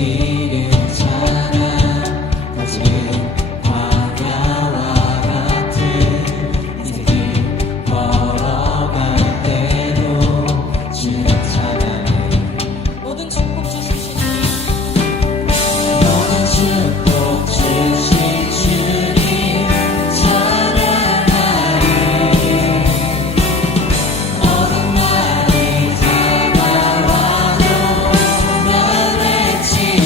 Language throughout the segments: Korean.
이름 찬양하지 광야와 같은 인생길 걸어갈 때도 주님 찬양해 모든 축복 주신 주님 모든 축복 주신 주님 찬양하리 모든 날이 다가와도 날 외치리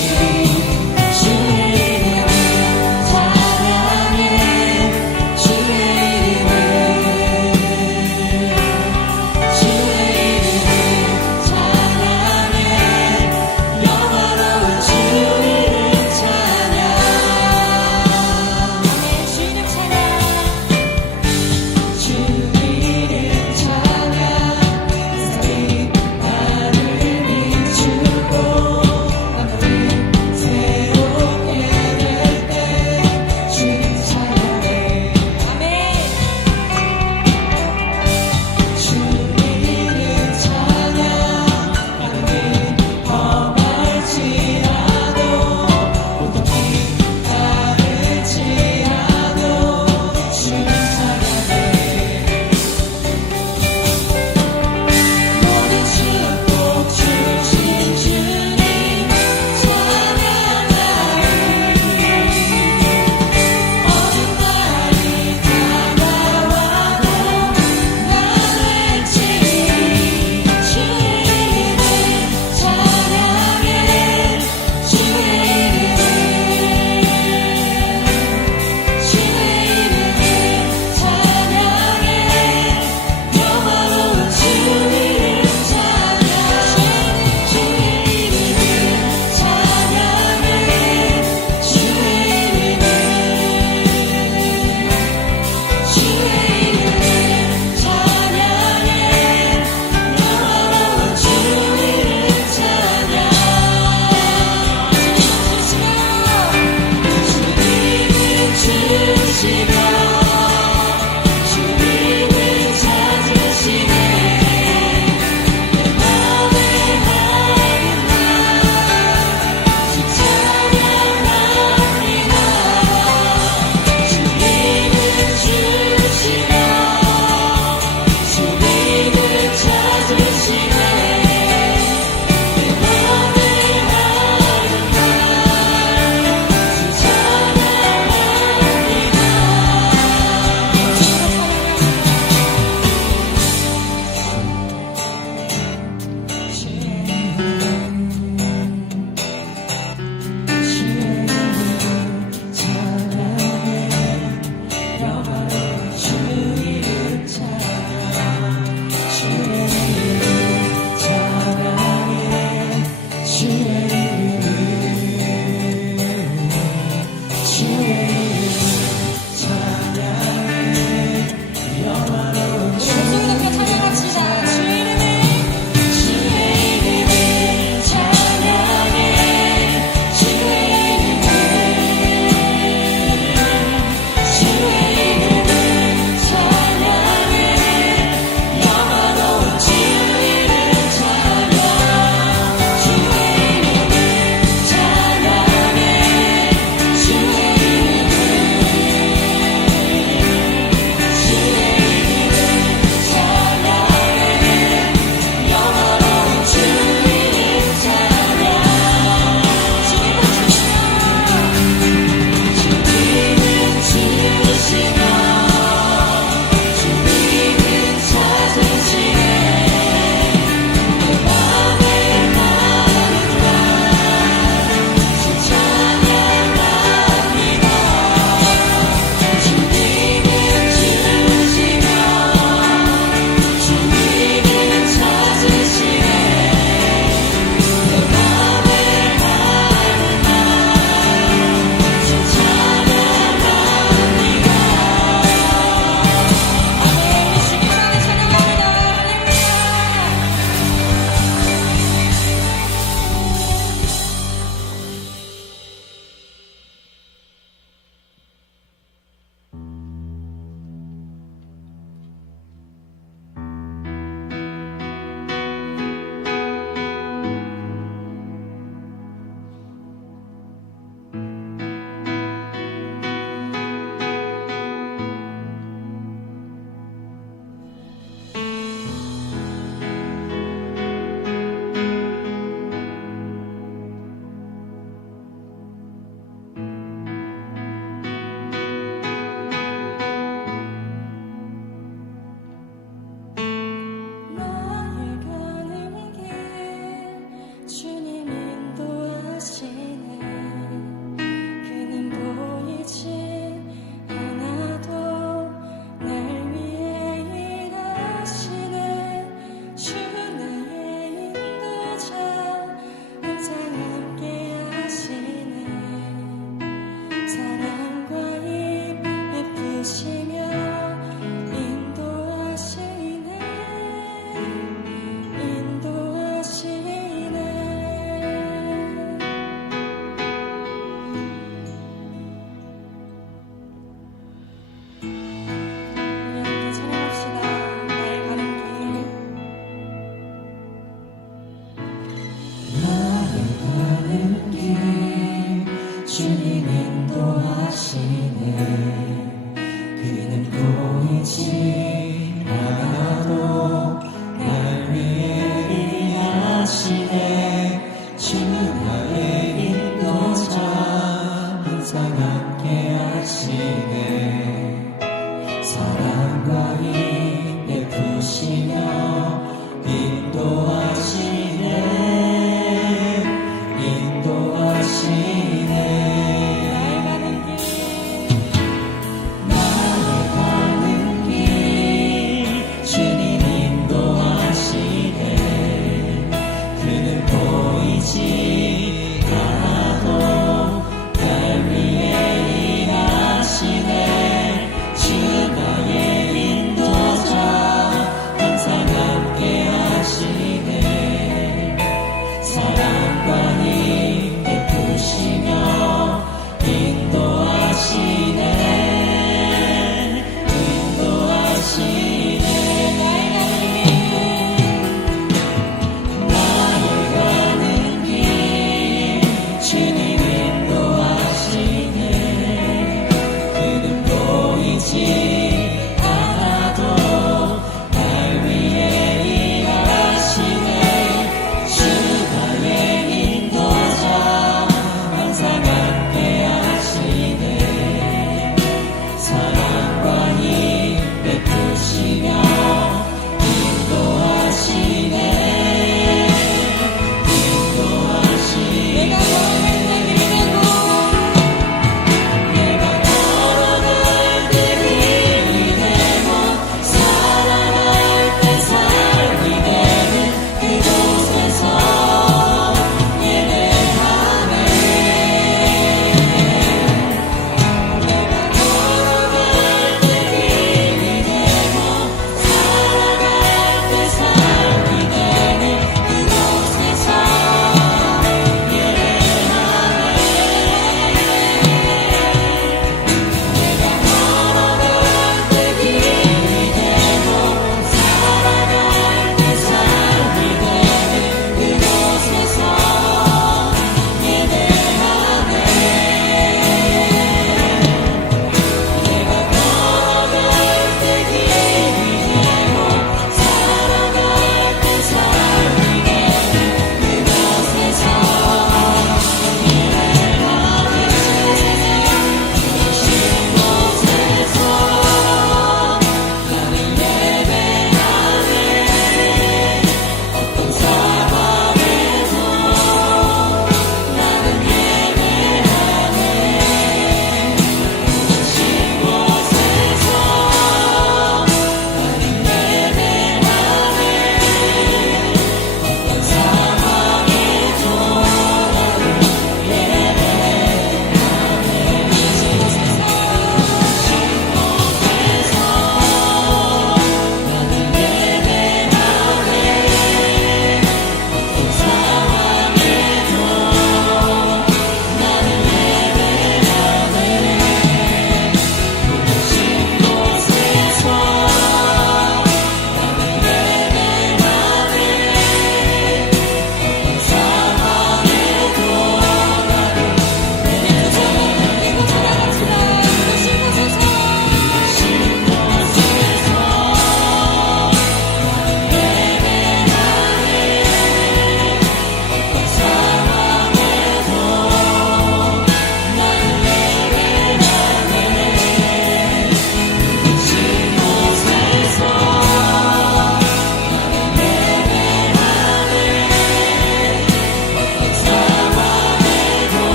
주의 이름을 찬양해 주의 이름을 찬양해 날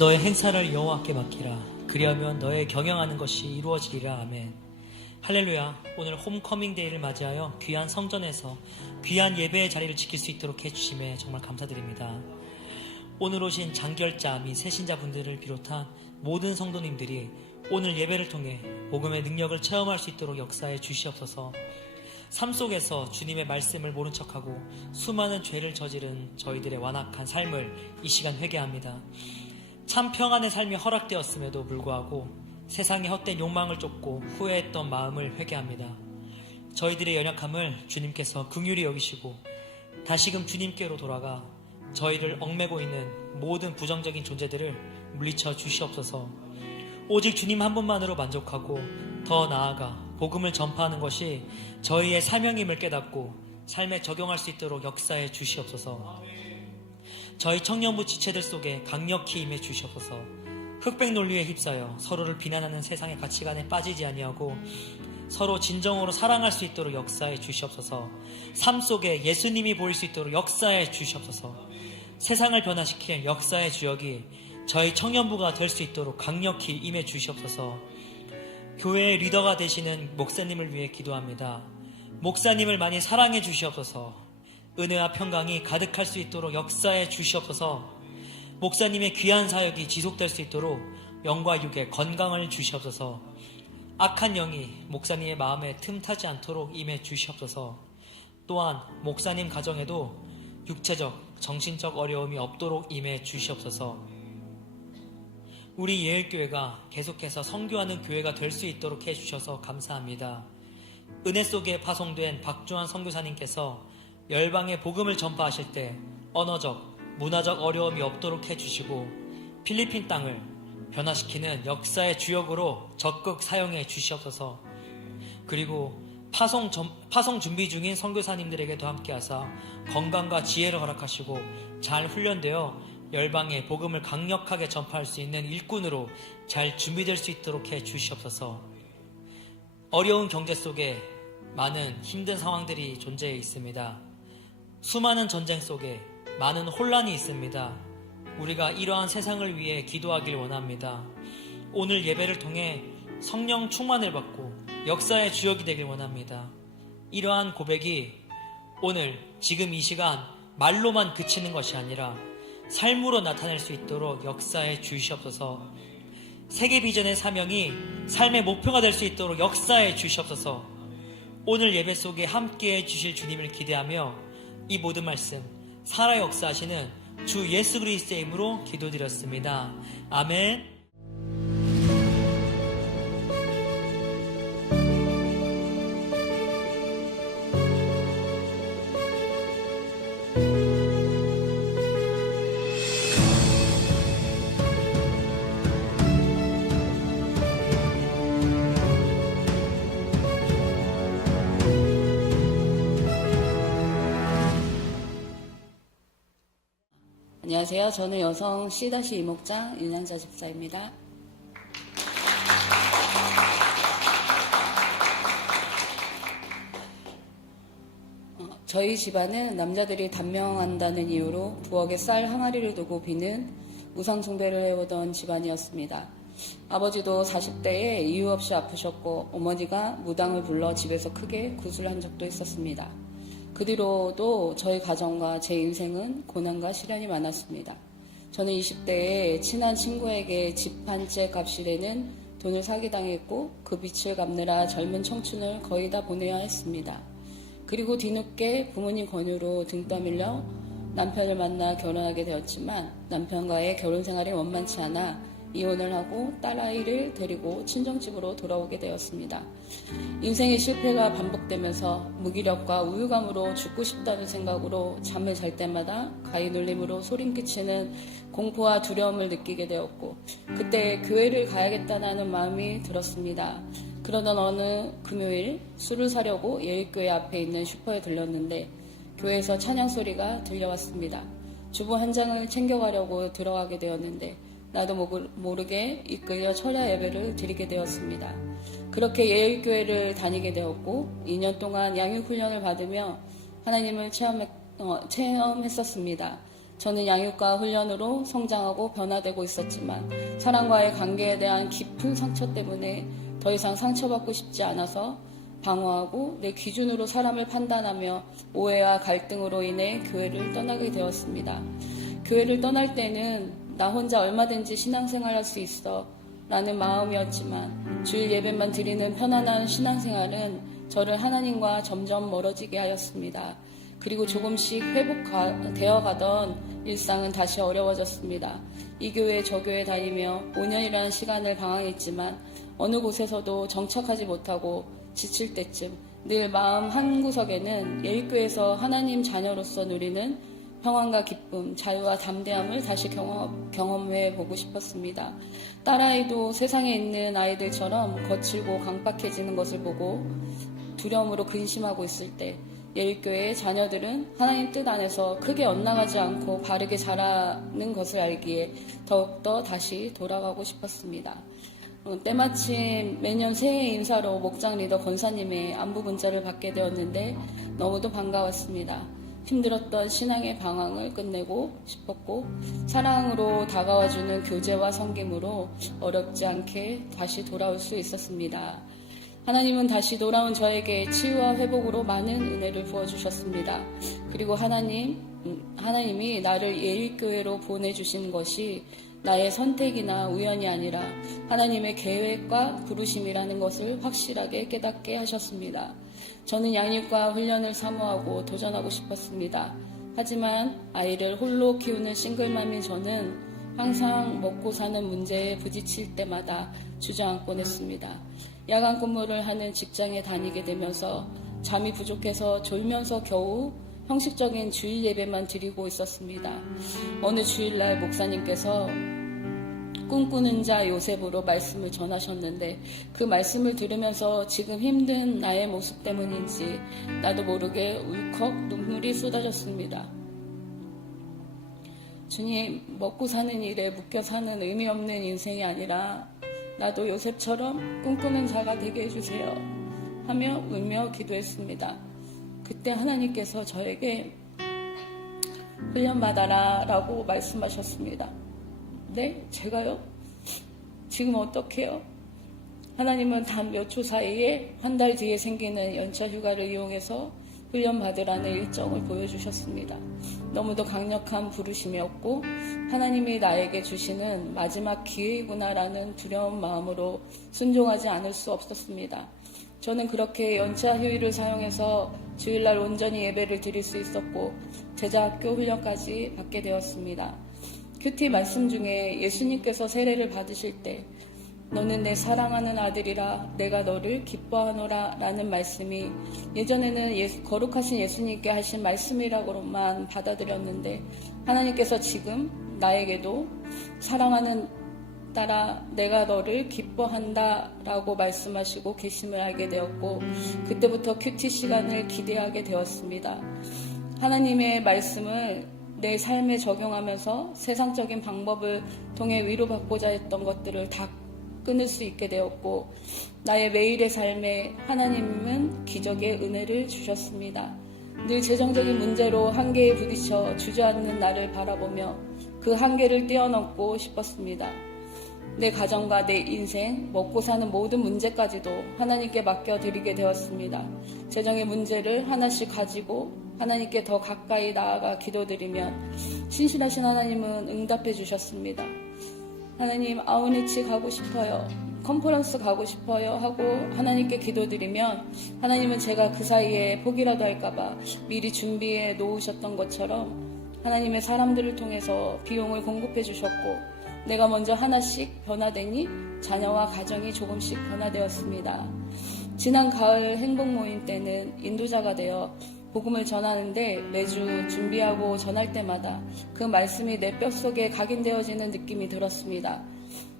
너의 행사를 여호와께 맡기라. 그리하면 너의 경영하는 것이 이루어지리라. 아멘. 할렐루야. 오늘 홈커밍 데이를 맞이하여 귀한 성전에서 귀한 예배의 자리를 지킬 수 있도록 해주심에 정말 감사드립니다. 오늘 오신 장결자 및 새신자분들을 비롯한 모든 성도님들이 오늘 예배를 통해 복음의 능력을 체험할 수 있도록 역사해 주시옵소서. 삶 속에서 주님의 말씀을 모른 척하고 수많은 죄를 저지른 저희들의 완악한 삶을 이 시간 회개합니다. 참 평안의 삶이 허락되었음에도 불구하고 세상의 헛된 욕망을 쫓고 후회했던 마음을 회개합니다. 저희들의 연약함을 주님께서 긍휼히 여기시고 다시금 주님께로 돌아가 저희를 얽매고 있는 모든 부정적인 존재들을 물리쳐 주시옵소서. 오직 주님 한 분만으로 만족하고 더 나아가 복음을 전파하는 것이 저희의 사명임을 깨닫고 삶에 적용할 수 있도록 역사해 주시옵소서. 저희 청년부 지체들 속에 강력히 임해 주시옵소서. 흑백 논리에 휩싸여 서로를 비난하는 세상의 가치관에 빠지지 아니하고 서로 진정으로 사랑할 수 있도록 역사해 주시옵소서. 삶 속에 예수님이 보일 수 있도록 역사해 주시옵소서. 세상을 변화시키는 역사의 주역이 저희 청년부가 될 수 있도록 강력히 임해 주시옵소서. 교회의 리더가 되시는 목사님을 위해 기도합니다. 목사님을 많이 사랑해 주시옵소서. 은혜와 평강이 가득할 수 있도록 역사해 주시옵소서. 목사님의 귀한 사역이 지속될 수 있도록 영과 육에 건강을 주시옵소서. 악한 영이 목사님의 마음에 틈타지 않도록 임해 주시옵소서. 또한 목사님 가정에도 육체적, 정신적 어려움이 없도록 임해 주시옵소서. 우리 예일교회가 계속해서 선교하는 교회가 될 수 있도록 해주셔서 감사합니다. 은혜 속에 파송된 박주환 선교사님께서 열방에 복음을 전파하실 때 언어적, 문화적 어려움이 없도록 해주시고 필리핀 땅을 변화시키는 역사의 주역으로 적극 사용해 주시옵소서. 그리고 파송 준비 중인 선교사님들에게도 함께하사 건강과 지혜를 허락하시고 잘 훈련되어 열방에 복음을 강력하게 전파할 수 있는 일꾼으로 잘 준비될 수 있도록 해 주시옵소서. 어려운 경제 속에 많은 힘든 상황들이 존재해 있습니다. 수많은 전쟁 속에 많은 혼란이 있습니다. 우리가 이러한 세상을 위해 기도하길 원합니다. 오늘 예배를 통해 성령 충만을 받고 역사의 주역이 되길 원합니다. 이러한 고백이 오늘 지금 이 시간 말로만 그치는 것이 아니라 삶으로 나타낼 수 있도록 역사해 주시옵소서. 세계 비전의 사명이 삶의 목표가 될 수 있도록 역사해 주시옵소서. 오늘 예배 속에 함께해 주실 주님을 기대하며 이 모든 말씀 살아 역사하시는 주 예수 그리스도의 이름으로 기도드렸습니다. 아멘. 안녕하세요. 저는 여성 C-이목장 윤양자 집사입니다. 저희 집안은 남자들이 단명한다는 이유로 부엌에 쌀 항아리를 두고 비는 우상 숭배를 해오던 집안이었습니다. 아버지도 40대에 이유 없이 아프셨고 어머니가 무당을 불러 집에서 크게 구술한 적도 있었습니다. 그 뒤로도 저희 가정과 제 인생은 고난과 시련이 많았습니다. 저는 20대에 친한 친구에게 집 한 채 값이 되는 돈을 사기당했고 그 빚을 갚느라 젊은 청춘을 거의 다 보내야 했습니다. 그리고 뒤늦게 부모님 권유로 등 떠밀려 남편을 만나 결혼하게 되었지만 남편과의 결혼 생활이 원만치 않아 이혼을 하고 딸아이를 데리고 친정집으로 돌아오게 되었습니다. 인생의 실패가 반복되면서 무기력과 우유감으로 죽고 싶다는 생각으로 잠을 잘 때마다 가위 눌림으로 소름 끼치는 공포와 두려움을 느끼게 되었고 그때 교회를 가야겠다는 마음이 들었습니다. 그러던 어느 금요일 술을 사려고 예일교회 앞에 있는 슈퍼에 들렀는데 교회에서 찬양 소리가 들려왔습니다. 주보 한 장을 챙겨가려고 들어가게 되었는데 나도 모르게 이끌려 철야 예배를 드리게 되었습니다. 그렇게 예일교회를 다니게 되었고 2년 동안 양육훈련을 받으며 하나님을 체험했었습니다. 저는 양육과 훈련으로 성장하고 변화되고 있었지만 사람과의 관계에 대한 깊은 상처 때문에 더 이상 상처받고 싶지 않아서 방어하고 내 기준으로 사람을 판단하며 오해와 갈등으로 인해 교회를 떠나게 되었습니다. 교회를 떠날 때는 나 혼자 얼마든지 신앙생활할 수 있어 라는 마음이었지만 주일 예배만 드리는 편안한 신앙생활은 저를 하나님과 점점 멀어지게 하였습니다. 그리고 조금씩 회복되어 가던 일상은 다시 어려워졌습니다. 이 교회 저 교회 다니며 5년이라는 시간을 방황했지만 어느 곳에서도 정착하지 못하고 지칠 때쯤 늘 마음 한구석에는 예일교회에서 하나님 자녀로서 누리는 평안과 기쁨, 자유와 담대함을 다시 경험해 보고 싶었습니다. 딸아이도 세상에 있는 아이들처럼 거칠고 강박해지는 것을 보고 두려움으로 근심하고 있을 때 예일교회의 자녀들은 하나님 뜻 안에서 크게 엇나가지 않고 바르게 자라는 것을 알기에 더욱더 다시 돌아가고 싶었습니다. 때마침 매년 새해 인사로 목장 리더 권사님의 안부 문자를 받게 되었는데 너무도 반가웠습니다. 힘들었던 신앙의 방황을 끝내고 싶었고 사랑으로 다가와주는 교제와 섬김으로 어렵지 않게 다시 돌아올 수 있었습니다. 하나님은 다시 돌아온 저에게 치유와 회복으로 많은 은혜를 부어주셨습니다. 그리고 하나님이 나를 예일교회로 보내주신 것이 나의 선택이나 우연이 아니라 하나님의 계획과 부르심이라는 것을 확실하게 깨닫게 하셨습니다. 저는 양육과 훈련을 사모하고 도전하고 싶었습니다. 하지만 아이를 홀로 키우는 싱글맘인 저는 항상 먹고 사는 문제에 부딪힐 때마다 주저앉곤 했습니다. 야간 근무를 하는 직장에 다니게 되면서 잠이 부족해서 졸면서 겨우 형식적인 주일 예배만 드리고 있었습니다. 어느 주일날 목사님께서 꿈꾸는 자 요셉으로 말씀을 전하셨는데 그 말씀을 들으면서 지금 힘든 나의 모습 때문인지 나도 모르게 울컥 눈물이 쏟아졌습니다. 주님, 먹고 사는 일에 묶여 사는 의미 없는 인생이 아니라 나도 요셉처럼 꿈꾸는 자가 되게 해주세요 하며 울며 기도했습니다. 그때 하나님께서 저에게 훈련받아라 라고 말씀하셨습니다. 네? 제가요? 지금 어떡해요? 하나님은 단 몇 초 사이에 한 달 뒤에 생기는 연차 휴가를 이용해서 훈련받으라는 일정을 보여주셨습니다. 너무도 강력한 부르심이었고 하나님이 나에게 주시는 마지막 기회이구나라는 두려운 마음으로 순종하지 않을 수 없었습니다. 저는 그렇게 연차 휴일을 사용해서 주일날 온전히 예배를 드릴 수 있었고 제자학교 훈련까지 받게 되었습니다. 큐티 말씀 중에 예수님께서 세례를 받으실 때 너는 내 사랑하는 아들이라 내가 너를 기뻐하노라 라는 말씀이 예전에는 거룩하신 예수님께 하신 말씀이라고만 받아들였는데 하나님께서 지금 나에게도 사랑하는 딸아 내가 너를 기뻐한다 라고 말씀하시고 계심을 알게 되었고 그때부터 큐티 시간을 기대하게 되었습니다. 하나님의 말씀을 내 삶에 적용하면서 세상적인 방법을 통해 위로받고자 했던 것들을 다 끊을 수 있게 되었고 나의 매일의 삶에 하나님은 기적의 은혜를 주셨습니다. 늘 재정적인 문제로 한계에 부딪혀 주저앉는 나를 바라보며 그 한계를 뛰어넘고 싶었습니다. 내 가정과 내 인생, 먹고 사는 모든 문제까지도 하나님께 맡겨드리게 되었습니다. 재정의 문제를 하나씩 가지고 하나님께 더 가까이 나아가 기도드리면 신실하신 하나님은 응답해 주셨습니다. 하나님 아우니치 가고 싶어요. 컨퍼런스 가고 싶어요 하고 하나님께 기도드리면 하나님은 제가 그 사이에 포기라도 할까봐 미리 준비해 놓으셨던 것처럼 하나님의 사람들을 통해서 비용을 공급해 주셨고 내가 먼저 하나씩 변화되니 자녀와 가정이 조금씩 변화되었습니다. 지난 가을 행복 모임 때는 인도자가 되어 복음을 전하는데 매주 준비하고 전할 때마다 그 말씀이 내 뼛속에 각인되어지는 느낌이 들었습니다.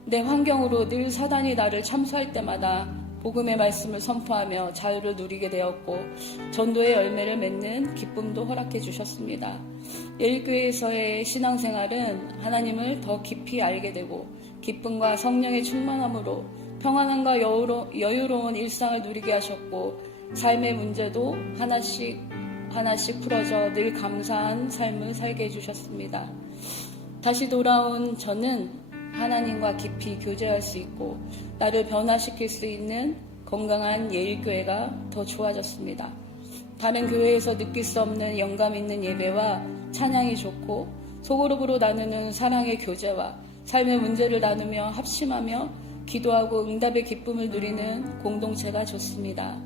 내 환경으로 늘 사단이 나를 참수할 때마다 복음의 말씀을 선포하며 자유를 누리게 되었고 전도의 열매를 맺는 기쁨도 허락해 주셨습니다. 예일교회에서의 신앙생활은 하나님을 더 깊이 알게 되고 기쁨과 성령의 충만함으로 평안함과 여유로운 일상을 누리게 하셨고 삶의 문제도 하나씩 하나씩 풀어져 늘 감사한 삶을 살게 해주셨습니다. 다시 돌아온 저는 하나님과 깊이 교제할 수 있고 나를 변화시킬 수 있는 건강한 예일교회가 더 좋아졌습니다. 다른 교회에서 느낄 수 없는 영감 있는 예배와 찬양이 좋고 소그룹으로 나누는 사랑의 교제와 삶의 문제를 나누며 합심하며 기도하고 응답의 기쁨을 누리는 공동체가 좋습니다.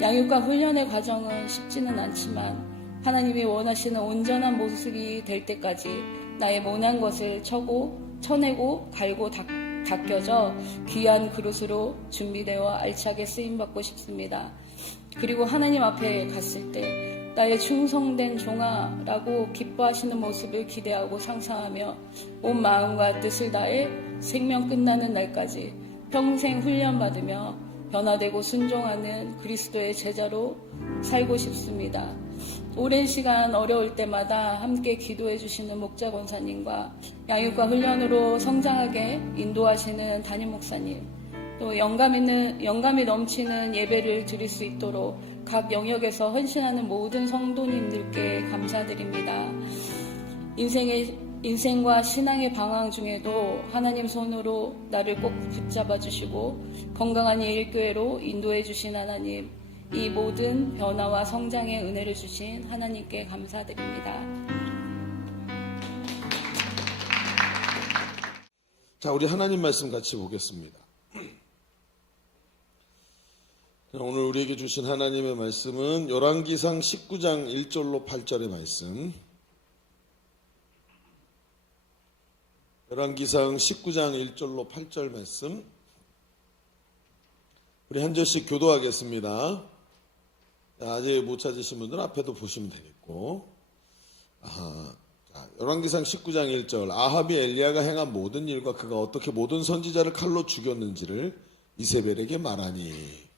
양육과 훈련의 과정은 쉽지는 않지만 하나님이 원하시는 온전한 모습이 될 때까지 나의 모난 것을 쳐내고 갈고 닦여져 귀한 그릇으로 준비되어 알차게 쓰임받고 싶습니다. 그리고 하나님 앞에 갔을 때 나의 충성된 종아라고 기뻐하시는 모습을 기대하고 상상하며 온 마음과 뜻을 다해 생명 끝나는 날까지 평생 훈련받으며 변화되고 순종하는 그리스도의 제자로 살고 싶습니다. 오랜 시간 어려울 때마다 함께 기도해 주시는 목자 권사님과 양육과 훈련으로 성장하게 인도하시는 담임 목사님, 또 영감이 넘치는 예배를 드릴 수 있도록 각 영역에서 헌신하는 모든 성도님들께 감사드립니다. 인생과 신앙의 방황 중에도 하나님 손으로 나를 꼭 붙잡아 주시고 건강한 예일교회로 인도해 주신 하나님, 이 모든 변화와 성장의 은혜를 주신 하나님께 감사드립니다. 자, 우리 하나님 말씀 같이 보겠습니다. 오늘 우리에게 주신 하나님의 말씀은 열왕기상 19장 1절로 8절의 말씀. 열왕기상 19장 1절로 8절 말씀. 우리 한 절씩 교도하겠습니다. 아직 못 찾으신 분들은 앞에도 보시면 되겠고. 열왕기상 19장 1절. 아합이 엘리야가 행한 모든 일과 그가 어떻게 모든 선지자를 칼로 죽였는지를 이세벨에게 말하니.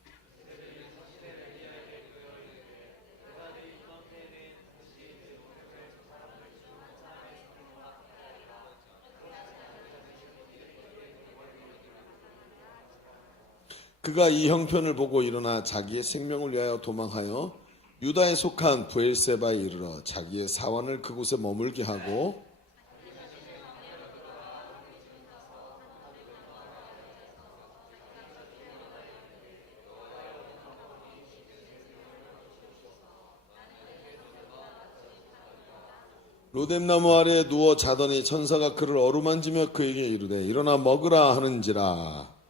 그가 이 형편을 보고 일어나 자기의 생명을 위하여 도망하여 유다에 속한 브엘세바에 이르러 자기의 사환을 그곳에 머물게 하고 로뎀나무 아래에 누워 자더니 천사가 그를 어루만지며 그에게 이르되 일어나 먹으라 하는지라.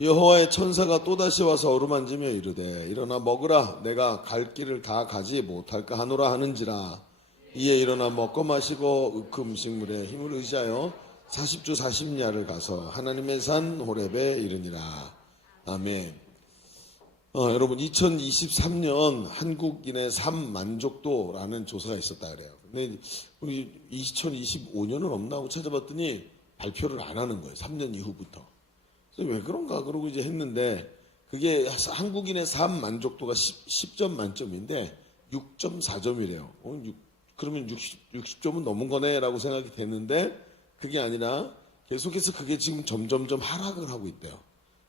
여호와의 천사가 또다시 와서 어루만지며 이르되 일어나 먹으라 내가 갈 길을 다 가지 못할까 하노라 하는지라. 이에 일어나 먹고 마시고 그 음식물에 힘을 의지하여 40주 40야를 가서 하나님의 산 호렙에 이르니라. 아멘. 여러분 2023년 한국인의 삶 만족도라는 조사가 있었다 그래요. 근데 우리 2025년은 없나 하고 찾아봤더니 발표를 안 하는 거예요. 3년 이후부터. 왜 그런가 그러고 이제 했는데 그게 한국인의 삶 만족도가 10점 만점인데 6.4점이래요. 그러면 60점은 넘은 거네라고 생각이 됐는데 그게 아니라 계속해서 그게 지금 점점점 하락을 하고 있대요.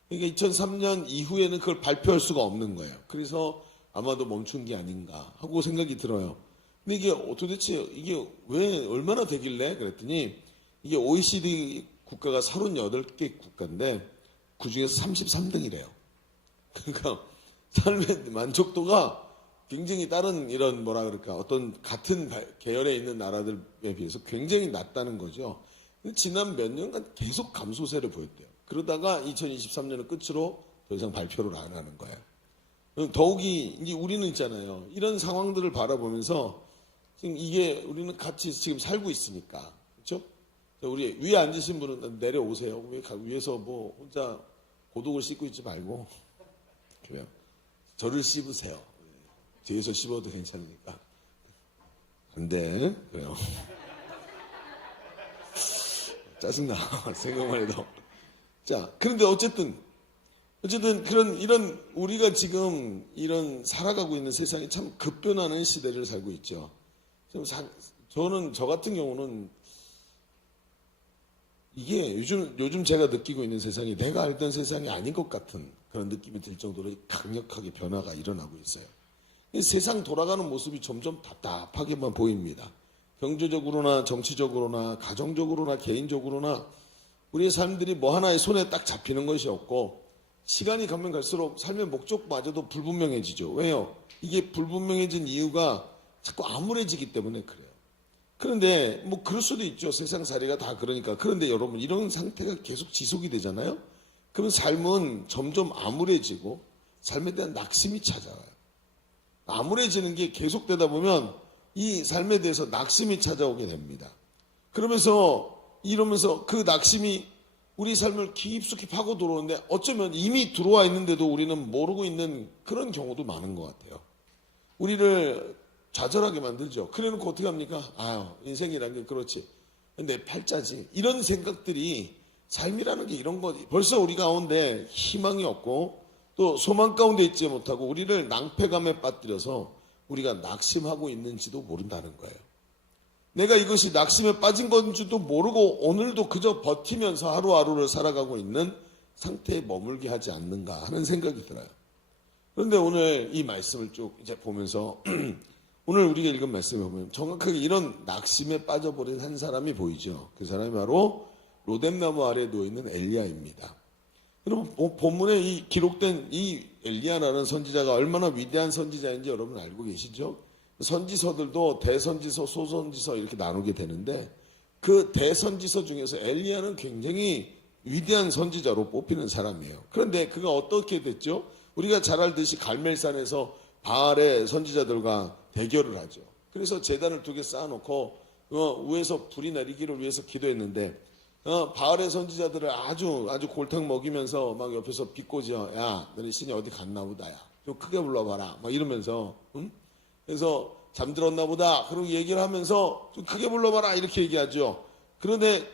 그러니까 2003년 이후에는 그걸 발표할 수가 없는 거예요. 그래서 아마도 멈춘 게 아닌가 하고 생각이 들어요. 근데 이게 도대체 이게 왜 얼마나 되길래 그랬더니 이게 OECD 국가가 38개 국가인데 그 중에서 33등이래요. 그러니까 삶의 만족도가 굉장히 다른 이런 어떤 같은 계열에 있는 나라들에 비해서 굉장히 낮다는 거죠. 근데 지난 몇 년간 계속 감소세를 보였대요. 그러다가 2023년을 끝으로 더 이상 발표를 안 하는 거예요. 더욱이 이제 우리는 있잖아요. 이런 상황들을 바라보면서 지금 이게 우리는 같이 지금 살고 있으니까 그렇죠? 우리 위에 앉으신 분은 내려오세요. 위에서 뭐 혼자 고독을 씹고 있지 말고 그래요. 저를 씹으세요. 뒤에서 씹어도 괜찮으니까. 안 돼. 그래요. 짜증나. 생각만 해도. 자, 그런데 어쨌든 이런 우리가 지금 이런 살아가고 있는 세상이 참 급변하는 시대를 살고 있죠. 저는 저 같은 경우는 이게 요즘 제가 느끼고 있는 세상이 내가 알던 세상이 아닌 것 같은 그런 느낌이 들 정도로 강력하게 변화가 일어나고 있어요. 세상 돌아가는 모습이 점점 답답하게만 보입니다. 경제적으로나 정치적으로나 가정적으로나 개인적으로나 우리의 삶들이 뭐 하나의 손에 딱 잡히는 것이 없고 시간이 가면 갈수록 삶의 목적마저도 불분명해지죠. 왜요? 이게 불분명해진 이유가 자꾸 암울해지기 때문에 그래요. 그런데 뭐 그럴 수도 있죠. 세상살이가 다 그러니까. 그런데 여러분 이런 상태가 계속 지속이 되잖아요. 그러면 삶은 점점 암울해지고 삶에 대한 낙심이 찾아와요. 암울해지는 게 계속되다 보면 이 삶에 대해서 낙심이 찾아오게 됩니다. 이러면서 그 낙심이 우리 삶을 깊숙이 파고 들어오는데 어쩌면 이미 들어와 있는데도 우리는 모르고 있는 그런 경우도 많은 것 같아요. 우리를 좌절하게 만들죠. 그래놓고 어떻게 합니까? 아유, 인생이란 게 그렇지. 내 팔자지. 이런 생각들이 삶이라는 게 이런 거지. 벌써 우리 가운데 희망이 없고 또 소망 가운데 있지 못하고 우리를 낭패감에 빠뜨려서 우리가 낙심하고 있는지도 모른다는 거예요. 내가 이것이 낙심에 빠진 건지도 모르고 오늘도 그저 버티면서 하루하루를 살아가고 있는 상태에 머물게 하지 않는가 하는 생각이 들어요. 그런데 오늘 이 말씀을 쭉 이제 보면서 오늘 우리가 읽은 말씀을 보면 정확하게 이런 낙심에 빠져버린 한 사람이 보이죠. 그 사람이 바로 로뎀나무 아래에 누워있는 엘리야입니다. 여러분 본문에 이 기록된 이 엘리야라는 선지자가 얼마나 위대한 선지자인지 여러분 알고 계시죠? 선지서들도 대선지서, 소선지서 이렇게 나누게 되는데 그 대선지서 중에서 엘리야는 굉장히 위대한 선지자로 뽑히는 사람이에요. 그런데 그가 어떻게 됐죠? 우리가 잘 알듯이 갈멜산에서 바알의 선지자들과 대결을 하죠. 그래서 제단을 2개 쌓아놓고 위에서 불이 내리기를 위해서 기도했는데 바알의 선지자들을 아주 골탕 먹이면서 막 옆에서 비꼬죠. 야, 너네 신이 어디 갔나 보다. 야, 좀 크게 불러봐라. 막 이러면서 그래서 잠들었나 보다. 그리고 얘기를 하면서 좀 크게 불러봐라. 이렇게 얘기하죠. 그런데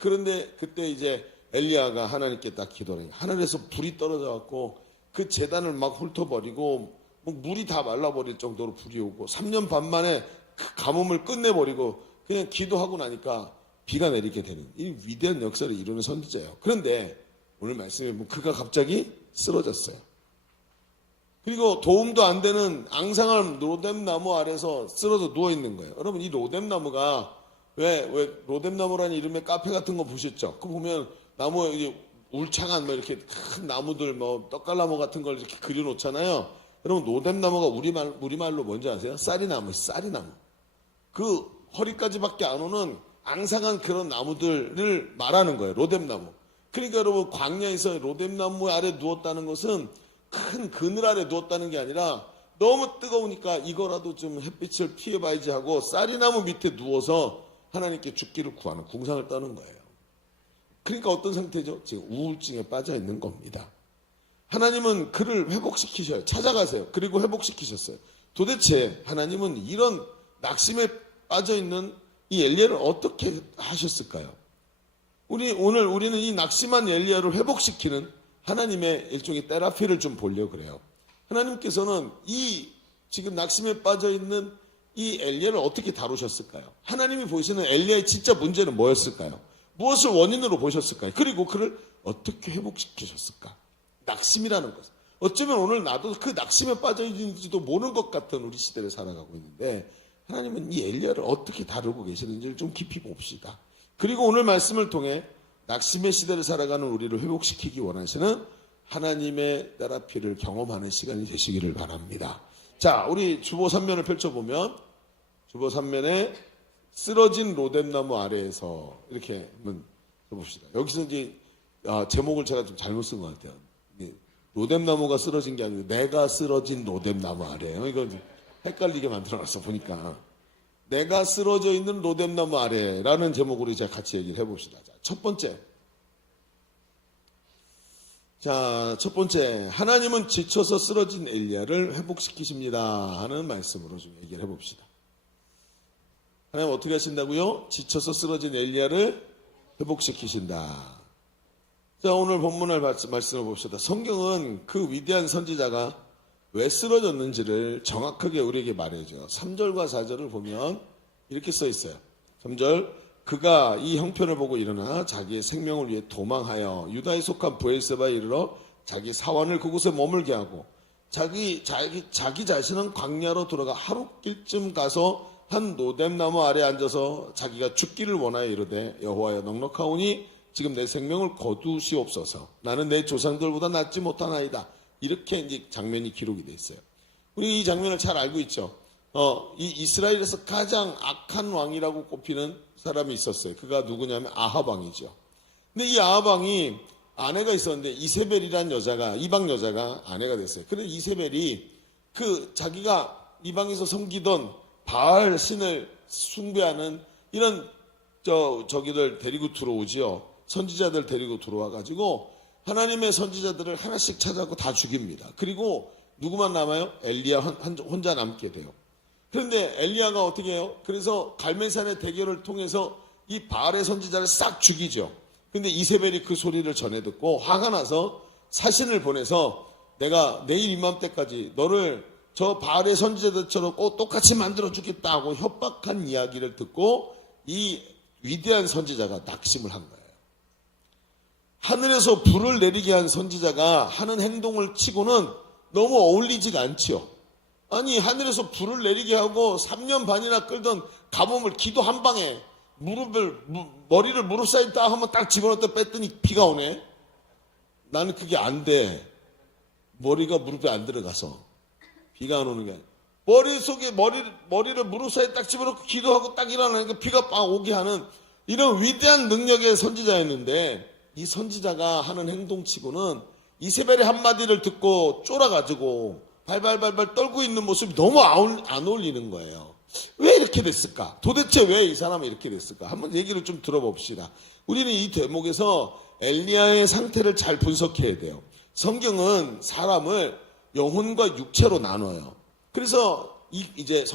그때 이제 엘리야가 하나님께 딱 기도를 해요. 하늘에서 불이 떨어져 갖고 그 제단을 막 훑어버리고 뭐 물이 다 말라버릴 정도로 불이 오고 3년 반 만에 그 가뭄을 끝내버리고 그냥 기도하고 나니까 비가 내리게 되는 이 위대한 역사를 이루는 선지자예요. 그런데 오늘 말씀에 보면 그가 갑자기 쓰러졌어요. 그리고 도움도 안 되는 앙상한 로뎀나무 아래서 쓰러져 누워있는 거예요. 여러분 이 로뎀나무가 왜 로뎀나무라는 이름의 카페 같은 거 보셨죠? 그거 보면 나무 이게 울창한 뭐 이렇게 큰 나무들 뭐 떡갈나무 같은 걸 이렇게 그려놓잖아요. 여러분 로뎀나무가 우리말로 뭔지 아세요? 쌀이나무. 그 허리까지밖에 안 오는 앙상한 그런 나무들을 말하는 거예요. 로뎀나무. 그러니까 여러분 광야에서 로뎀나무 아래 누웠다는 것은 큰 그늘 아래 누웠다는 게 아니라 너무 뜨거우니까 이거라도 좀 햇빛을 피해봐야지 하고 쌀이나무 밑에 누워서 하나님께 죽기를 구하는 궁상을 떠는 거예요. 그러니까 어떤 상태죠? 지금 우울증에 빠져 있는 겁니다. 하나님은 그를 회복시키셔요. 찾아가세요. 그리고 회복시키셨어요. 도대체 하나님은 이런 낙심에 빠져 있는 이 엘리야를 어떻게 하셨을까요? 오늘 우리는 이 낙심한 엘리야를 회복시키는 하나님의 일종의 테라피를 좀 보려고 그래요. 하나님께서는 이 지금 낙심에 빠져 있는 이 엘리야를 어떻게 다루셨을까요? 하나님이 보시는 엘리야의 진짜 문제는 뭐였을까요? 무엇을 원인으로 보셨을까요? 그리고 그를 어떻게 회복시키셨을까? 낙심이라는 것. 어쩌면 오늘 나도 그 낙심에 빠져 있는지도 모르는 것 같은 우리 시대를 살아가고 있는데 하나님은 이 엘리야를 어떻게 다루고 계시는지를 좀 깊이 봅시다. 그리고 오늘 말씀을 통해 낙심의 시대를 살아가는 우리를 회복시키기 원하시는 하나님의 테라피를 경험하는 시간이 되시기를 바랍니다. 자, 우리 주보 3면을 펼쳐보면 주보 3면에 쓰러진 로뎀나무 아래에서 이렇게 한번 해봅시다. 여기서 이제 제목을 제가 좀 잘못 쓴 것 같아요. 로뎀나무가 쓰러진 게 아니고 내가 쓰러진 로뎀나무 아래예요. 이거 헷갈리게 만들어놨어 보니까. 내가 쓰러져 있는 로뎀나무 아래라는 제목으로 이제 같이 얘기를 해봅시다. 자, 첫 번째 하나님은 지쳐서 쓰러진 엘리야를 회복시키십니다 하는 말씀으로 좀 얘기를 해봅시다. 하나님 어떻게 하신다고요? 지쳐서 쓰러진 엘리야를 회복시키신다. 자, 오늘 본문을 말씀을 봅시다. 성경은 그 위대한 선지자가 왜 쓰러졌는지를 정확하게 우리에게 말해줘요. 3절과 4절을 보면 이렇게 써 있어요. 3절, 그가 이 형편을 보고 일어나 자기의 생명을 위해 도망하여 유다에 속한 브엘세바에 이르러 자기 사환을 그곳에 머물게 하고 자기 자신은 광야로 들어가 하룻길쯤 가서 한 노뎀나무 아래 앉아서 자기가 죽기를 원하여 이르되 여호와여 넉넉하오니 지금 내 생명을 거두시옵소서. 나는 내 조상들보다 낫지 못하나이다. 이렇게 이제 장면이 기록이 돼 있어요. 우리 이 장면을 잘 알고 있죠. 이 이스라엘에서 가장 악한 왕이라고 꼽히는 사람이 있었어요. 그가 누구냐면 아합 왕이죠. 근데 이 아합 왕이 아내가 있었는데 이세벨이란 여자가, 이방 여자가 아내가 됐어요. 그런데 이세벨이 자기가 이방에서 섬기던 바알 신을 숭배하는 이런 저기들 데리고 들어오지요. 선지자들 데리고 들어와 가지고 하나님의 선지자들을 하나씩 찾아고 다 죽입니다. 그리고 누구만 남아요? 엘리야 혼자 남게 돼요. 그런데 엘리야가 어떻게 해요? 그래서 갈멜산의 대결을 통해서 이 바알의 선지자를 싹 죽이죠. 근데 이세벨이 그 소리를 전해 듣고 화가 나서 사신을 보내서 내가 내일 이맘때까지 너를 저 바알의 선지자들처럼 똑같이 만들어 주겠다 하고 협박한 이야기를 듣고 이 위대한 선지자가 낙심을 한 거예요. 하늘에서 불을 내리게 한 선지자가 하는 행동을 치고는 너무 어울리지가 않지요. 아니 하늘에서 불을 내리게 하고 3년 반이나 끌던 가뭄을 기도 한 방에 머리를 무릎 사이에 딱 한번 딱 집어넣었다 뺐더니 비가 오네. 나는 그게 안 돼. 머리가 무릎에 안 들어가서 비가 안 오는 게 아니야. 머릿속에 머리를 무릎 사이에 딱 집어넣고 기도하고 딱 일어나니까 비가 빡 오게 하는 이런 위대한 능력의 선지자였는데 이 선지자가 하는 행동치고는 이세벨의 한마디를 듣고 쫄아가지고 발발발발 떨고 있는 모습이 너무 안 어울리는 거예요. 왜 이렇게 됐을까? 도대체 왜 이 사람이 이렇게 됐을까? 한번 얘기를 좀 들어봅시다. 우리는 이 대목에서 엘리야의 상태를 잘 분석해야 돼요. 성경은 사람을 영혼과 육체로 나눠요. 그래서 이제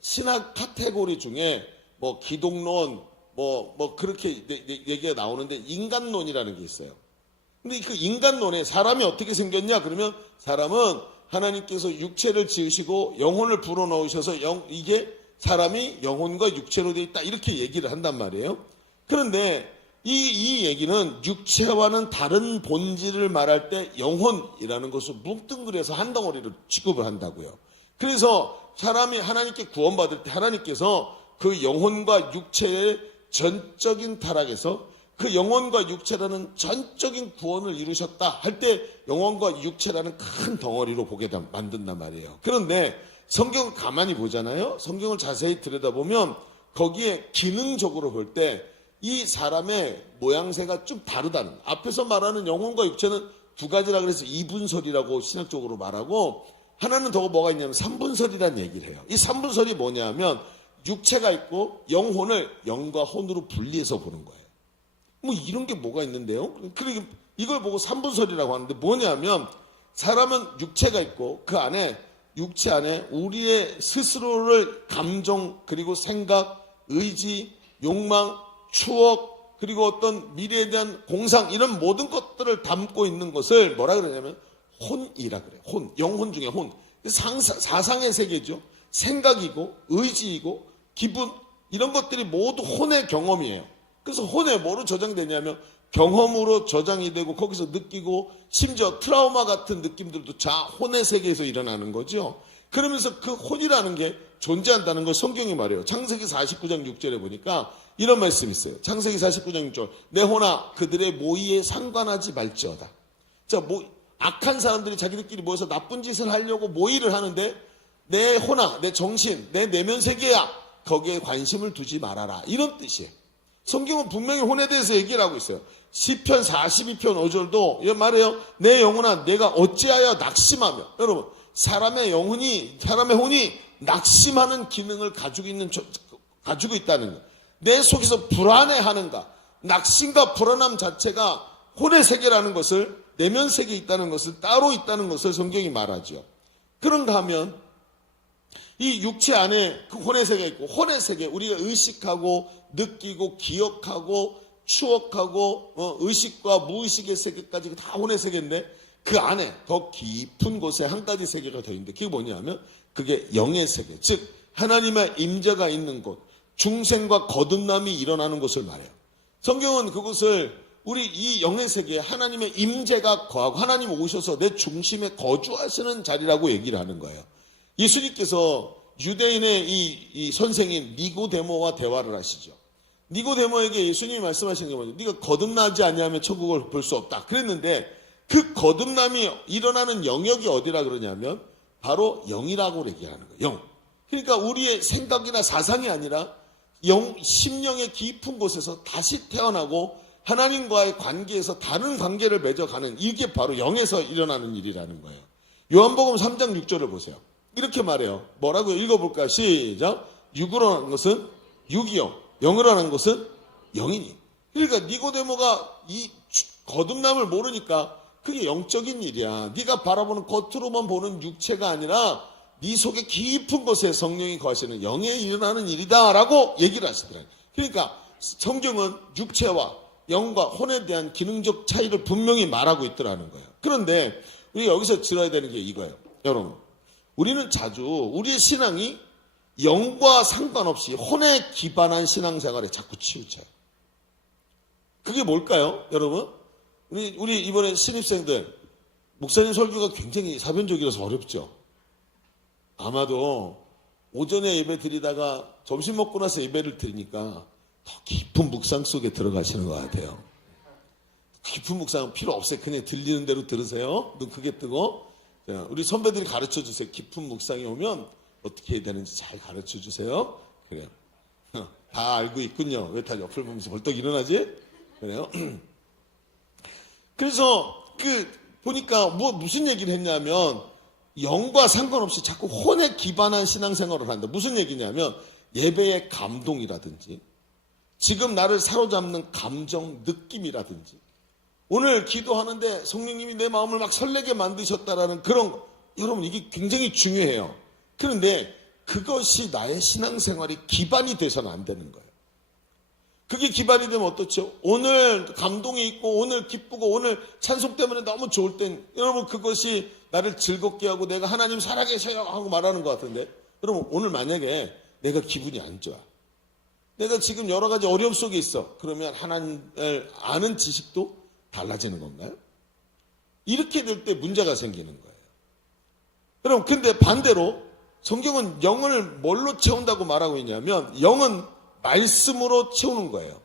신학 카테고리 중에 뭐 기독론 뭐 그렇게 얘기가 나오는데 인간론이라는 게 있어요. 근데 그 인간론에 사람이 어떻게 생겼냐? 그러면 사람은 하나님께서 육체를 지으시고 영혼을 불어넣으셔서 이게 사람이 영혼과 육체로 되어 있다. 이렇게 얘기를 한단 말이에요. 그런데 이 얘기는 육체와는 다른 본질을 말할 때 영혼이라는 것을 뭉뚱그려서 한 덩어리로 취급을 한다고요. 그래서 사람이 하나님께 구원받을 때 하나님께서 그 영혼과 육체의 전적인 타락에서 그 영혼과 육체라는 전적인 구원을 이루셨다 할 때 영혼과 육체라는 큰 덩어리로 보게 만든단 말이에요. 그런데 성경을 가만히 보잖아요. 성경을 자세히 들여다보면 거기에 기능적으로 볼 때 이 사람의 모양새가 좀 다르다는, 앞에서 말하는 영혼과 육체는 두 가지라 그래서 이분설이라고 신학적으로 말하고, 하나는 더 뭐가 있냐면 삼분설이라는 얘기를 해요. 이 삼분설이 뭐냐면 육체가 있고 영혼을 영과 혼으로 분리해서 보는 거예요. 뭐 이런 게 뭐가 있는데요? 그러니까 이걸 보고 삼분설이라고 하는데 뭐냐면, 사람은 육체가 있고 그 안에, 육체 안에 우리의 스스로를 감정, 그리고 생각, 의지, 욕망, 추억, 그리고 어떤 미래에 대한 공상, 이런 모든 것들을 담고 있는 것을 뭐라 그러냐면 혼이라 그래요. 혼, 영혼 중에 혼. 사상의 세계죠. 생각이고 의지이고 기분, 이런 것들이 모두 혼의 경험이에요. 그래서 혼에 뭐로 저장되냐면 경험으로 저장이 되고 거기서 느끼고, 심지어 트라우마 같은 느낌들도 혼의 세계에서 일어나는 거죠. 그러면서 그 혼이라는 게 존재한다는 걸 성경이 말해요. 창세기 49장 6절에 보니까 이런 말씀이 있어요. 창세기 49장 6절. 내 혼아 그들의 모의에 상관하지 말지어다. 자, 악한 사람들이 자기들끼리 모여서 나쁜 짓을 하려고 모의를 하는데 내 혼아, 내 정신, 내 내면 세계야, 거기에 관심을 두지 말아라. 이런 뜻이에요. 성경은 분명히 혼에 대해서 얘기를 하고 있어요. 시편 42편 5절도 이런 말해요. 내 영혼아 내가 어찌하여 낙심하며. 여러분, 사람의 혼이 낙심하는 기능을 가지고 있다는 거예요. 내 속에서 불안해하는가, 낙심과 불안함 자체가 혼의 세계라는 것을, 내면 세계에 있다는 것을, 따로 있다는 것을 성경이 말하죠. 그런가 하면 이 육체 안에 그 혼의 세계가 있고, 혼의 세계, 우리가 의식하고 느끼고 기억하고 추억하고 의식과 무의식의 세계까지 다 혼의 세계인데, 그 안에 더 깊은 곳에 한 가지 세계가 더 있는데 그게 뭐냐면 그게 영의 세계, 즉 하나님의 임재가 있는 곳, 중생과 거듭남이 일어나는 것을 말해요. 성경은 그것을 우리 이 영의 세계에 하나님의 임재가 거하고 하나님 오셔서 내 중심에 거주하시는 자리라고 얘기를 하는 거예요. 예수님께서 유대인의 이 선생인 니고데모와 대화를 하시죠. 니고데모에게 예수님이 말씀하신 게 뭐냐? 네가 거듭나지 아니하면 천국을 볼 수 없다. 그랬는데 그 거듭남이 일어나는 영역이 어디라 그러냐면 바로 영이라고 얘기하는 거예요. 영. 그러니까 우리의 생각이나 사상이 아니라 심령의 깊은 곳에서 다시 태어나고 하나님과의 관계에서 다른 관계를 맺어가는 이게 바로 영에서 일어나는 일이라는 거예요. 요한복음 3장 6절을 보세요. 이렇게 말해요. 뭐라고 읽어볼까? 시작. 육으로 하는 것은 육이요, 영으로 하는 것은 영이니. 그러니까 니고데모가 이 거듭남을 모르니까 그게 영적인 일이야. 네가 바라보는 겉으로만 보는 육체가 아니라 네 속에 깊은 곳에 성령이 거하시는 영에 일어나는 일이다라고 얘기를 하시더라고요. 그러니까 성경은 육체와 영과 혼에 대한 기능적 차이를 분명히 말하고 있더라는 거예요. 그런데 우리가 여기서 들어야 되는 게 이거예요. 여러분, 우리는 자주 우리의 신앙이 영과 상관없이 혼에 기반한 신앙생활에 자꾸 치우쳐요. 그게 뭘까요, 여러분? 우리 이번에 신입생들 목사님 설교가 굉장히 사변적이라서 어렵죠. 아마도 오전에 예배 드리다가 점심 먹고 나서 예배를 드리니까 더 깊은 묵상 속에 들어가시는 것 같아요. 깊은 묵상은 필요 없어요. 그냥 들리는 대로 들으세요. 눈 크게 뜨고. 자, 우리 선배들이 가르쳐 주세요. 깊은 묵상이 오면 어떻게 해야 되는지 잘 가르쳐 주세요. 그래요. 다 알고 있군요. 왜 다 옆을 보면서 벌떡 일어나지? 그래요. 그래서 보니까 무슨 얘기를 했냐면 영과 상관없이 자꾸 혼에 기반한 신앙생활을 한다. 무슨 얘기냐면 예배의 감동이라든지 지금 나를 사로잡는 감정, 느낌이라든지 오늘 기도하는데 성령님이 내 마음을 막 설레게 만드셨다라는 그런 거. 여러분, 이게 굉장히 중요해요. 그런데 그것이 나의 신앙생활이 기반이 돼서는 안 되는 거예요. 그게 기반이 되면 어떻죠? 오늘 감동이 있고 오늘 기쁘고 오늘 찬송 때문에 너무 좋을 땐 여러분 그것이 나를 즐겁게 하고 내가 하나님 살아계셔요 하고 말하는 것 같은데 여러분, 오늘 만약에 내가 기분이 안 좋아, 내가 지금 여러 가지 어려움 속에 있어, 그러면 하나님을 아는 지식도 달라지는 건가요? 이렇게 될 때 문제가 생기는 거예요. 여러분, 근데 반대로 성경은 영을 뭘로 채운다고 말하고 있냐면 영은 말씀으로 채우는 거예요.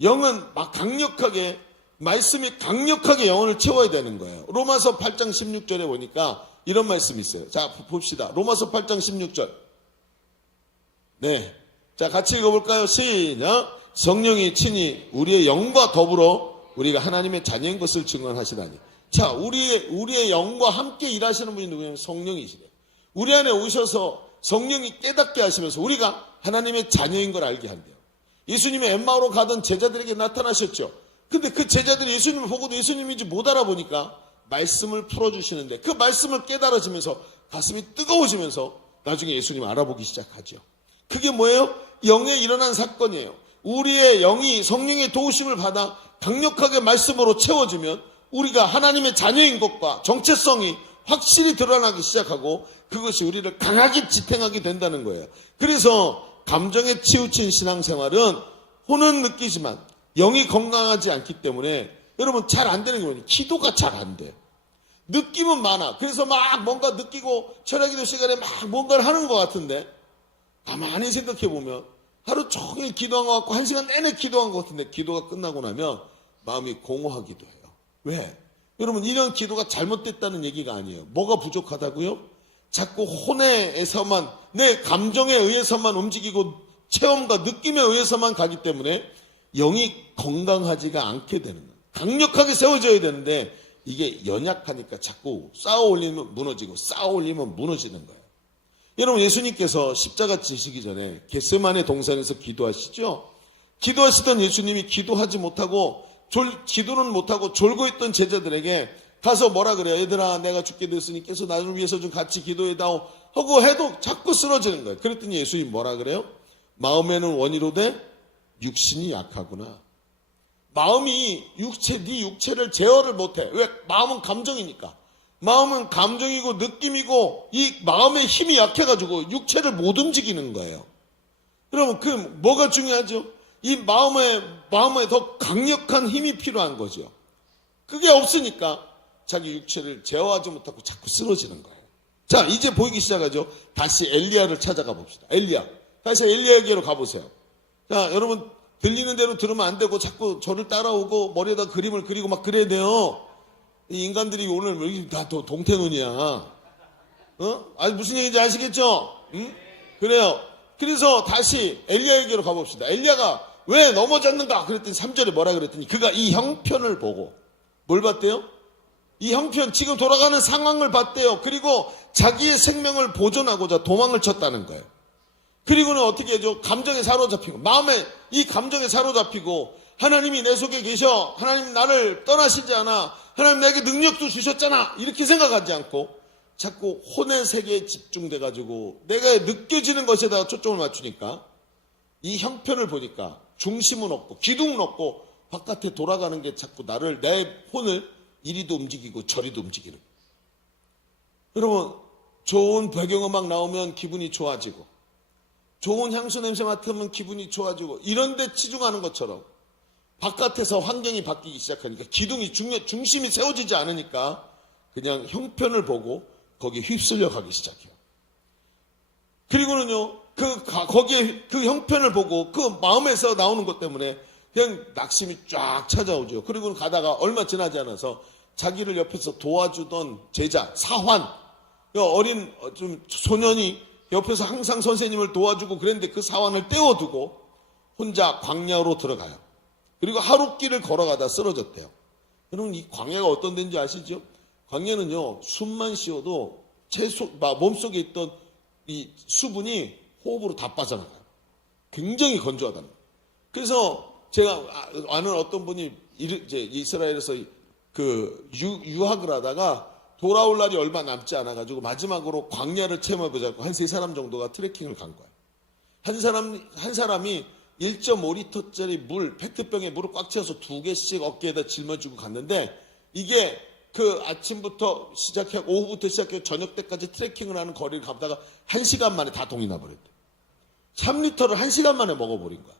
영은 막 강력하게, 말씀이 강력하게 영혼을 채워야 되는 거예요. 로마서 8장 16절에 보니까 이런 말씀이 있어요. 자, 봅시다. 로마서 8장 16절. 네. 자, 같이 읽어볼까요? 시작. 성령이 친히 우리의 영과 더불어 우리가 하나님의 자녀인 것을 증언하시다니. 자, 우리의 영과 함께 일하시는 분이 누구냐면 성령이시래요. 우리 안에 오셔서 성령이 깨닫게 하시면서 우리가 하나님의 자녀인 걸 알게 한대요. 예수님이 엠마오로 가던 제자들에게 나타나셨죠. 근데 그 제자들이 예수님을 보고도 예수님인지 못 알아보니까 말씀을 풀어주시는데 그 말씀을 깨달아지면서 가슴이 뜨거워지면서 나중에 예수님을 알아보기 시작하죠. 그게 뭐예요? 영에 일어난 사건이에요. 우리의 영이 성령의 도우심을 받아 강력하게 말씀으로 채워지면 우리가 하나님의 자녀인 것과 정체성이 확실히 드러나기 시작하고 그것이 우리를 강하게 지탱하게 된다는 거예요. 그래서 감정에 치우친 신앙생활은 혼은 느끼지만 영이 건강하지 않기 때문에 여러분 잘 안 되는 게 뭐냐면 기도가 잘 안 돼. 느낌은 많아. 그래서 막 뭔가 느끼고 철야기도 시간에 막 뭔가를 하는 것 같은데 가만히 생각해 보면 하루 종일 기도한 것 같고 1시간 내내 기도한 것 같은데 기도가 끝나고 나면 마음이 공허하기도 해요. 왜? 여러분, 이런 기도가 잘못됐다는 얘기가 아니에요. 뭐가 부족하다고요? 자꾸 혼에서만, 내 감정에 의해서만 움직이고 체험과 느낌에 의해서만 가기 때문에 영이 건강하지가 않게 되는 거예요. 강력하게 세워져야 되는데 이게 연약하니까 자꾸 쌓아 올리면 무너지고 쌓아 올리면 무너지는 거예요. 여러분, 예수님께서 십자가 지시기 전에 겟세마네 동산에서 기도하시죠? 기도하시던 예수님이 기도는 못하고 졸고 있던 제자들에게 가서 뭐라 그래요? 얘들아, 내가 죽게 됐으니 께서 나를 위해서 좀 같이 기도해다오 하고 해도 자꾸 쓰러지는 거예요. 그랬더니 예수님 뭐라 그래요? 마음에는 원이로되 육신이 약하구나. 마음이 네 육체를 제어를 못해. 왜? 마음은 감정이니까. 마음은 감정이고 느낌이고 이 마음의 힘이 약해가지고 육체를 못 움직이는 거예요. 여러분, 그 뭐가 중요하죠? 이 마음에 더 강력한 힘이 필요한 거죠. 그게 없으니까 자기 육체를 제어하지 못하고 자꾸 쓰러지는 거예요. 자, 이제 보이기 시작하죠. 다시 엘리야를 찾아가 봅시다. 엘리야. 다시 엘리야에게로 가보세요. 자, 여러분, 들리는 대로 들으면 안 되고 자꾸 저를 따라오고 머리에다 그림을 그리고 막 그래야 돼요. 이 인간들이 오늘 왜 다 동태눈이야. 아니, 무슨 얘기인지 아시겠죠? 응? 그래요. 그래서 다시 엘리야에게로 가봅시다. 엘리야가 왜 넘어졌는가? 그랬더니 3절에 뭐라 그랬더니 그가 이 형편을 보고 뭘 봤대요? 이 형편, 지금 돌아가는 상황을 봤대요. 그리고 자기의 생명을 보존하고자 도망을 쳤다는 거예요. 그리고는 어떻게 해죠? 감정에 사로잡히고, 마음에 이 감정에 사로잡히고, 하나님이 내 속에 계셔. 하나님 나를 떠나시지 않아. 하나님 내게 능력도 주셨잖아. 이렇게 생각하지 않고 자꾸 혼의 세계에 집중돼가지고 내가 느껴지는 것에다가 초점을 맞추니까 이 형편을 보니까 중심은 없고 기둥은 없고 바깥에 돌아가는 게 자꾸 나를, 내 혼을 이리도 움직이고 저리도 움직이는. 여러분, 좋은 배경음악 나오면 기분이 좋아지고, 좋은 향수 냄새 맡으면 기분이 좋아지고, 이런 데 치중하는 것처럼 바깥에서 환경이 바뀌기 시작하니까 기둥이 중심이 세워지지 않으니까 그냥 형편을 보고 거기에 휩쓸려 가기 시작해요. 그리고는요, 거기에 그 형편을 보고 그 마음에서 나오는 것 때문에 그냥 낙심이 쫙 찾아오죠. 그리고 가다가 얼마 지나지 않아서 자기를 옆에서 도와주던 제자, 사환, 어린 좀 소년이 옆에서 항상 선생님을 도와주고 그랬는데 그 사환을 떼어두고 혼자 광야로 들어가요. 그리고 하룻길을 걸어가다 쓰러졌대요. 여러분, 이 광야가 어떤 데인지 아시죠? 광야는요, 숨만 쉬어도 몸속에 있던 이 수분이 호흡으로 다 빠져나가요. 굉장히 건조하다는 거예요. 그래서 제가 아는 어떤 분이 이제 이스라엘에서 그 유학을 하다가 돌아올 날이 얼마 남지 않아가지고 마지막으로 광야를 체험해보자고 한 3사람 정도가 트레킹을 간 거예요. 한 사람이 1.5리터짜리 물, 페트병에 물을 꽉 채워서 2개씩 어깨에다 짊어지고 갔는데, 이게 그 아침부터 시작하고 오후부터 시작해서 저녁 때까지 트레킹을 하는 거리를 가다가 1시간 만에 다 동이 나버렸대. 3리터를 1시간 만에 먹어버린 거야.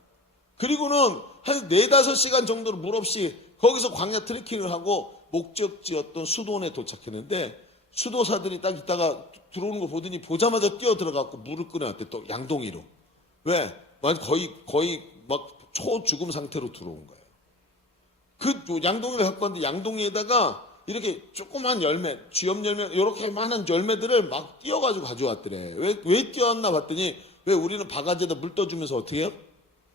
그리고는 한 4-5시간 정도로 물 없이 거기서 광야 트레킹을 하고 목적지였던 수도원에 도착했는데, 수도사들이 딱 있다가 들어오는 거 보더니 보자마자 뛰어 들어가고 물을 끓여놨대. 또 양동이로. 왜? 거의 막 초죽음 상태로 들어온 거예요. 그 양동이를 갖고 왔는데 양동이에다가 이렇게 조그만 열매, 쥐염 열매, 이렇게 많은 열매들을 막 띄어가지고 가져왔더래. 왜 띄어왔나 봤더니, 왜 우리는 바가지에다 물 떠주면서 어떻게 해요?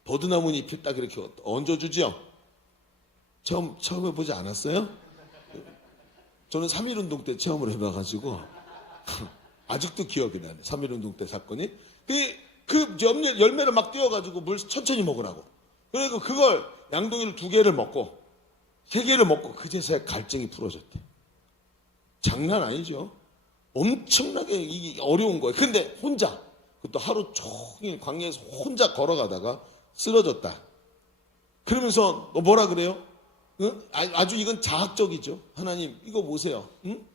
버드나무 잎을 딱 이렇게 얹어주지요? 처음 해보지 않았어요? 저는 3.1운동 때 체험을 해봐가지고 아직도 기억이 나네. 3.1운동 때 사건이. 그 열매를 막 띄어가지고 물 천천히 먹으라고. 그리고 그걸 양동이를 2개를 먹고 3개를 먹고 그제서야 갈증이 풀어졌대. 장난 아니죠? 엄청나게 이게 어려운 거예요. 근데 혼자, 그것도 하루 종일 광야에서 혼자 걸어가다가 쓰러졌다. 그러면서 뭐라 그래요? 응? 아주 이건 자학적이죠. 하나님 이거 보세요. 응?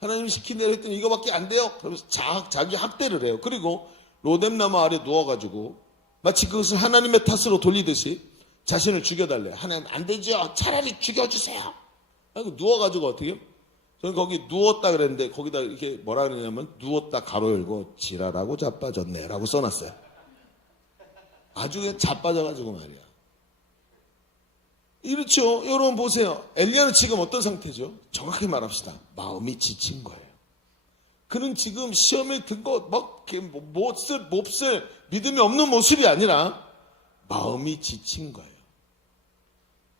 하나님 시킨 대로 했더니 이거밖에 안 돼요. 그러면서 자기 학대를 해요. 그리고 로뎀나무 아래 누워가지고 마치 그것을 하나님의 탓으로 돌리듯이 자신을 죽여달래요. 하나님 안 되죠. 차라리 죽여주세요. 그리고 누워가지고 어떻게 해요? 저는 거기 누웠다 그랬는데 거기다 이렇게 뭐라 그러냐면 누웠다 가로 열고 지랄하고 자빠졌네 라고 써놨어요. 아주 그냥 자빠져가지고 말이야. 이렇죠. 여러분 보세요. 엘리야는 지금 어떤 상태죠? 정확히 말합시다. 마음이 지친 거예요. 그는 지금 시험에 든 거 막 몹쓸 믿음이 없는 모습이 아니라 마음이 지친 거예요.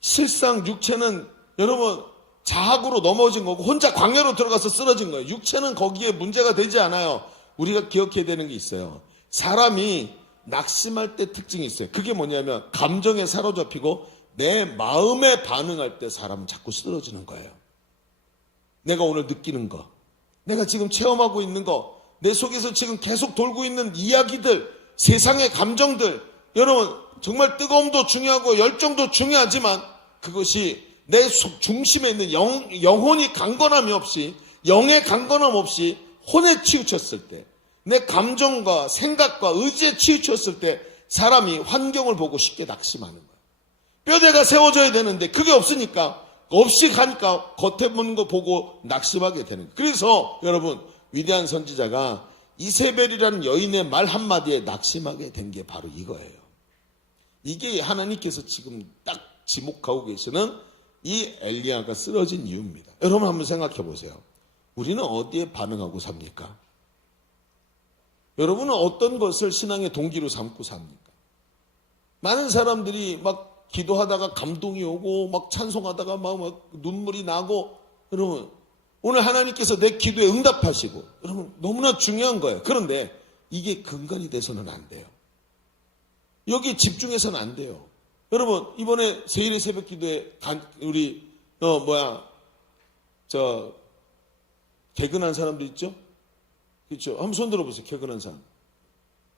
실상 육체는 여러분 자학으로 넘어진 거고 혼자 광야로 들어가서 쓰러진 거예요. 육체는 거기에 문제가 되지 않아요. 우리가 기억해야 되는 게 있어요. 사람이 낙심할 때 특징이 있어요. 그게 뭐냐면 감정에 사로잡히고 내 마음에 반응할 때 사람은 자꾸 쓰러지는 거예요. 내가 오늘 느끼는 거, 내가 지금 체험하고 있는 거, 내 속에서 지금 계속 돌고 있는 이야기들, 세상의 감정들, 여러분 정말 뜨거움도 중요하고 열정도 중요하지만 그것이 내 중심에 있는 영혼이 강건함이 없이, 영의 강건함 없이 혼에 치우쳤을 때, 내 감정과 생각과 의지에 치우쳤을 때 사람이 환경을 보고 쉽게 낙심하는 거예요. 뼈대가 세워져야 되는데 그게 없으니까, 없이 가니까 겉에 보는 거 보고 낙심하게 되는 거예요. 그래서 여러분, 위대한 선지자가 이세벨이라는 여인의 말 한마디에 낙심하게 된 게 바로 이거예요. 이게 하나님께서 지금 딱 지목하고 계시는 이 엘리야가 쓰러진 이유입니다. 여러분 한번 생각해 보세요. 우리는 어디에 반응하고 삽니까? 여러분은 어떤 것을 신앙의 동기로 삼고 삽니까? 많은 사람들이 막 기도하다가 감동이 오고 막 찬송하다가 막 눈물이 나고, 여러분 오늘 하나님께서 내 기도에 응답하시고, 여러분 너무나 중요한 거예요. 그런데 이게 근간이 돼서는 안 돼요. 여기 집중해서는 안 돼요. 여러분 이번에 세일의 새벽 기도에 우리 개근한 사람들 있죠? 그렇죠? 한번 손 들어보세요. 개근한 사람.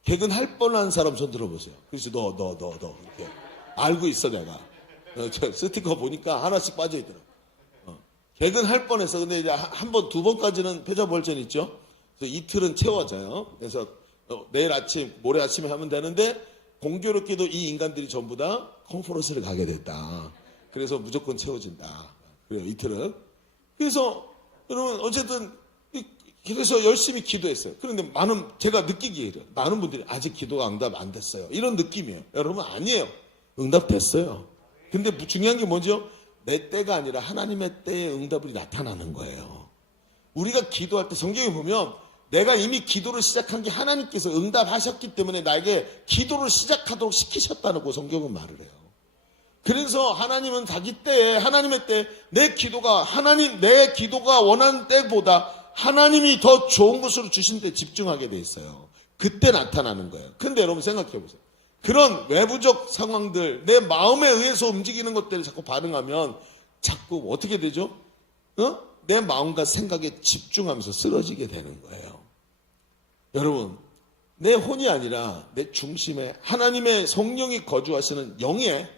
개근할 뻔한 사람 손 들어보세요. 그래서 너 이렇게 알고 있어 내가. 저 스티커 보니까 하나씩 빠져 있더라고. 개근할 뻔했어. 근데 이제 한 번, 두 번까지는 패자부활전 있죠? 그래서 이틀은 채워져요. 그래서 내일 아침, 모레 아침에 하면 되는데, 공교롭게도 이 인간들이 전부 다 컨퍼런스를 가게 됐다. 그래서 무조건 채워진다. 그래요, 이틀은. 그래서 여러분 어쨌든 그래서 열심히 기도했어요. 그런데 제가 느끼기에 이래요. 많은 분들이 아직 기도가 응답 안 됐어요. 이런 느낌이에요. 여러분 아니에요. 응답됐어요. 근데 중요한 게 뭐죠? 내 때가 아니라 하나님의 때에 응답이 나타나는 거예요. 우리가 기도할 때 성경에 보면 내가 이미 기도를 시작한 게 하나님께서 응답하셨기 때문에 나에게 기도를 시작하도록 시키셨다고 성경은 말을 해요. 그래서 하나님은 자기 때에, 하나님의 때, 내 기도가 원하는 때보다 하나님이 더 좋은 것으로 주신 데 집중하게 돼 있어요. 그때 나타나는 거예요. 근데 여러분 생각해 보세요. 그런 외부적 상황들, 내 마음에 의해서 움직이는 것들을 자꾸 반응하면 자꾸 어떻게 되죠? 내 마음과 생각에 집중하면서 쓰러지게 되는 거예요. 여러분, 내 혼이 아니라 내 중심에 하나님의 성령이 거주하시는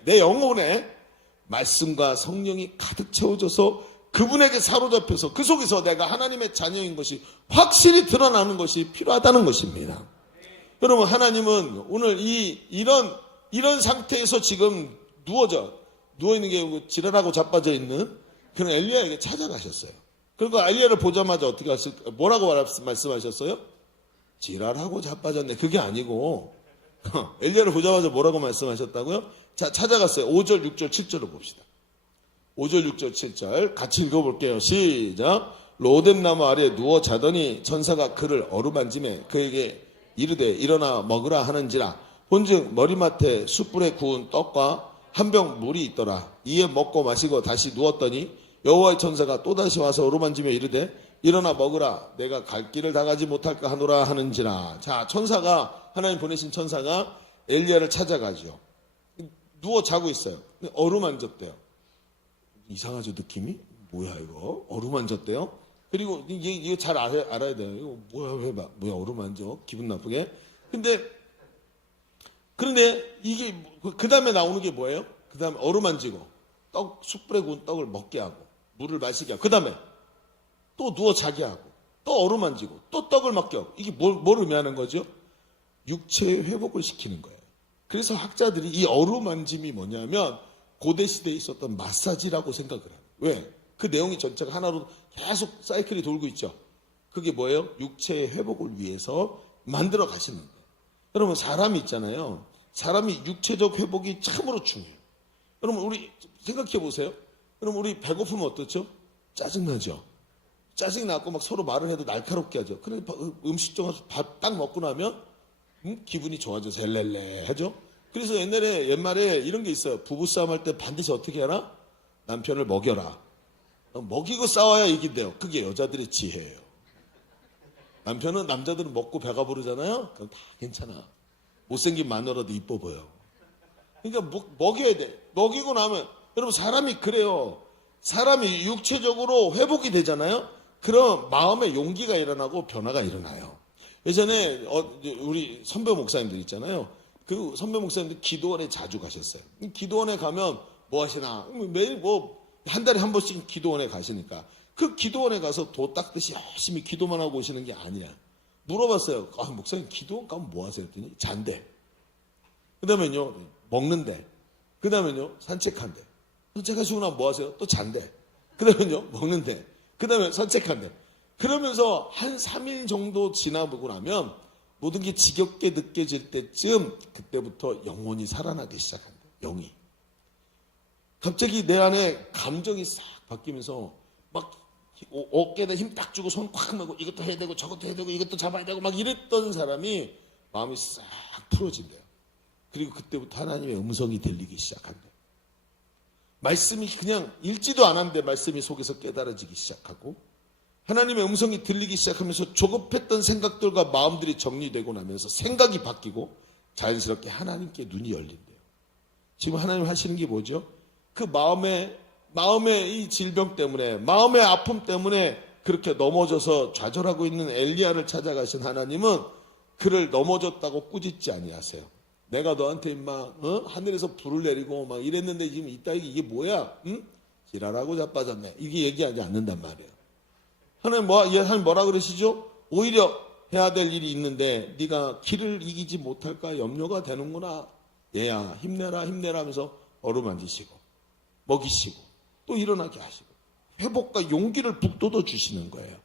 내 영혼에 말씀과 성령이 가득 채워져서 그분에게 사로잡혀서 그 속에서 내가 하나님의 자녀인 것이 확실히 드러나는 것이 필요하다는 것입니다. 여러분, 하나님은 오늘 이런 상태에서 지금 누워있는 게 지랄하고 자빠져 있는 그런 엘리야에게 찾아가셨어요. 그리고 엘리야를 보자마자 어떻게 뭐라고 말씀하셨어요? 지랄하고 자빠졌네. 그게 아니고 엘리야를 보자마자 뭐라고 말씀하셨다고요? 자, 찾아갔어요. 5절, 6절, 7절을 봅시다. 5절, 6절, 7절 같이 읽어볼게요. 시작. 로뎀나무 아래에 누워 자더니 천사가 그를 어루만지매 그에게 이르되 일어나 먹으라 하는지라. 본즉 머리맡에 숯불에 구운 떡과 한 병 물이 있더라. 이에 먹고 마시고 다시 누웠더니 여호와의 천사가 또다시 와서 어루만지며 이르되 일어나 먹으라. 내가 갈 길을 다 가지 못할까 하노라 하는지라. 자, 하나님 보내신 천사가 엘리야를 찾아가죠. 누워 자고 있어요. 어루만졌대요. 이상하죠, 느낌이? 뭐야 이거? 어루만졌대요? 그리고 이거 잘 알아야 돼요. 이거 뭐야 어루만져? 기분 나쁘게. 그런데 이게 그 다음에 나오는 게 뭐예요? 그 다음에 어루만지고 숯불에 구운 떡을 먹게 하고 물을 마시게 하고 그 다음에 또 누워 자게 하고 또 어루만지고 또 떡을 먹게 하고. 이게 뭘 의미하는 거죠? 육체의 회복을 시키는 거예요. 그래서 학자들이 이 어루만짐이 뭐냐면 고대 시대에 있었던 마사지라고 생각을 해요. 왜? 그 내용이 전체가 하나로 계속 사이클이 돌고 있죠. 그게 뭐예요? 육체의 회복을 위해서 만들어 가시는 거예요. 여러분, 사람이 있잖아요. 사람이 육체적 회복이 참으로 중요해요. 여러분, 우리 생각해 보세요. 여러분, 우리 배고프면 어떻죠? 짜증나죠? 짜증나고 막 서로 말을 해도 날카롭게 하죠. 그런데 음식점 가서 밥 딱 먹고 나면 기분이 좋아져서 헬렐레 하죠. 그래서 옛말에 이런 게 있어요. 부부싸움 할 때 반드시 어떻게 하나? 남편을 먹여라. 먹이고 싸워야 이긴대요. 그게 여자들의 지혜예요. 남자들은 먹고 배가 부르잖아요. 그럼 다 괜찮아. 못생긴 마누라도 이뻐 보여. 그러니까 먹여야 돼. 먹이고 나면 여러분 사람이 그래요. 사람이 육체적으로 회복이 되잖아요. 그럼 마음의 용기가 일어나고 변화가 일어나요. 예전에 우리 선배 목사님들 있잖아요. 그 선배 목사님들 기도원에 자주 가셨어요. 기도원에 가면 뭐 하시나? 매일 한 달에 한 번씩 기도원에 가시니까 그 기도원에 가서 도 닦듯이 열심히 기도만 하고 오시는 게 아니야. 물어봤어요. 목사님 기도원 가면 뭐 하세요? 했더니 잔대. 그 다음에요, 먹는데. 그 다음에요, 산책한대. 산책하시고 나면 뭐 하세요? 또 잔대. 그 다음에요, 먹는데. 그 다음에 산책한대. 그러면서 한 3일 정도 지나보고 나면 모든 게 지겹게 느껴질 때쯤 그때부터 영혼이 살아나기 시작한대. 영이. 갑자기 내 안에 감정이 싹 바뀌면서 막 어깨에다 힘 딱 주고 손 꽉 하고 이것도 해야 되고 저것도 해야 되고 이것도 잡아야 되고 막 이랬던 사람이 마음이 싹 풀어진대요. 그리고 그때부터 하나님의 음성이 들리기 시작한대요. 말씀이 그냥 읽지도 않았는데 말씀이 속에서 깨달아지기 시작하고 하나님의 음성이 들리기 시작하면서 조급했던 생각들과 마음들이 정리되고 나면서 생각이 바뀌고 자연스럽게 하나님께 눈이 열린대요. 지금 하나님 하시는 게 뭐죠? 그 마음의 이 질병 때문에 마음의 아픔 때문에 그렇게 넘어져서 좌절하고 있는 엘리야를 찾아가신 하나님은 그를 넘어졌다고 꾸짖지 아니하세요. 내가 너한테 임마 하늘에서 불을 내리고 막 이랬는데 지금 이게 뭐야? 응? 지랄하고 자빠졌네. 이게 얘기하지 않는단 말이에요. 하나님 뭐라 그러시죠? 오히려 해야 될 일이 있는데 네가 길을 이기지 못할까 염려가 되는구나. 얘야 힘내라 하면서 어루만지시고 먹이시고 또 일어나게 하시고 회복과 용기를 북돋워 주시는 거예요.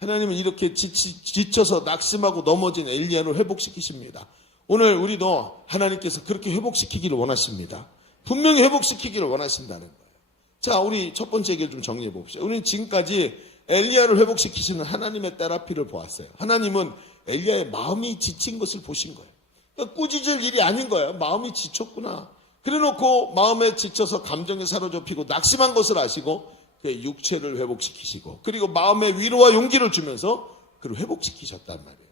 하나님은 이렇게 지쳐서 낙심하고 넘어진 엘리야를 회복시키십니다. 오늘 우리도 하나님께서 그렇게 회복시키기를 원하십니다. 분명히 회복시키기를 원하신다는 거예요. 자, 우리 첫 번째 얘기를 좀 정리해 봅시다. 우리는 지금까지 엘리야를 회복시키시는 하나님의 테라피를 보았어요. 하나님은 엘리야의 마음이 지친 것을 보신 거예요. 그러니까 꾸짖을 일이 아닌 거예요. 마음이 지쳤구나. 그래놓고 마음에 지쳐서 감정에 사로잡히고 낙심한 것을 아시고 그의 육체를 회복시키시고 그리고 마음의 위로와 용기를 주면서 그를 회복시키셨단 말이에요.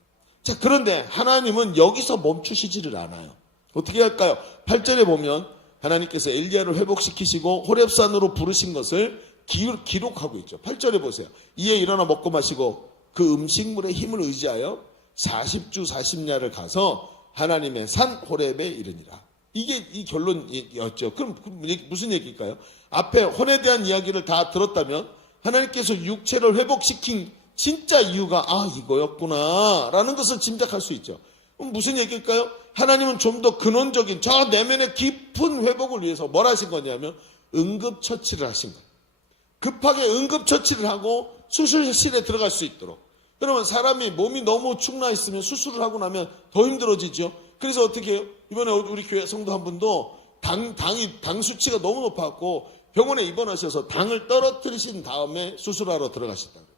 자, 그런데 하나님은 여기서 멈추시지를 않아요. 어떻게 할까요? 8절에 보면 하나님께서 엘리야를 회복시키시고 호렙산으로 부르신 것을 기록하고 있죠. 8절에 보세요. 이에 일어나 먹고 마시고 그 음식물의 힘을 의지하여 40주 40야를 가서 하나님의 산 호렙에 이르니라. 이게 이 결론이었죠. 그럼 무슨 얘기일까요? 앞에 혼에 대한 이야기를 다 들었다면 하나님께서 육체를 회복시킨 진짜 이유가 이거였구나 라는 것을 짐작할 수 있죠. 그럼 무슨 얘기일까요? 하나님은 좀 더 근원적인 저 내면의 깊은 회복을 위해서 뭘 하신 거냐면 응급처치를 하신 거예요. 급하게 응급처치를 하고 수술실에 들어갈 수 있도록. 그러면 사람이 몸이 너무 축나 있으면 수술을 하고 나면 더 힘들어지죠. 그래서 어떻게 해요? 이번에 우리 교회 성도 한 분도 당 수치가 너무 높아갖고 병원에 입원하셔서 당을 떨어뜨리신 다음에 수술하러 들어가셨다고요.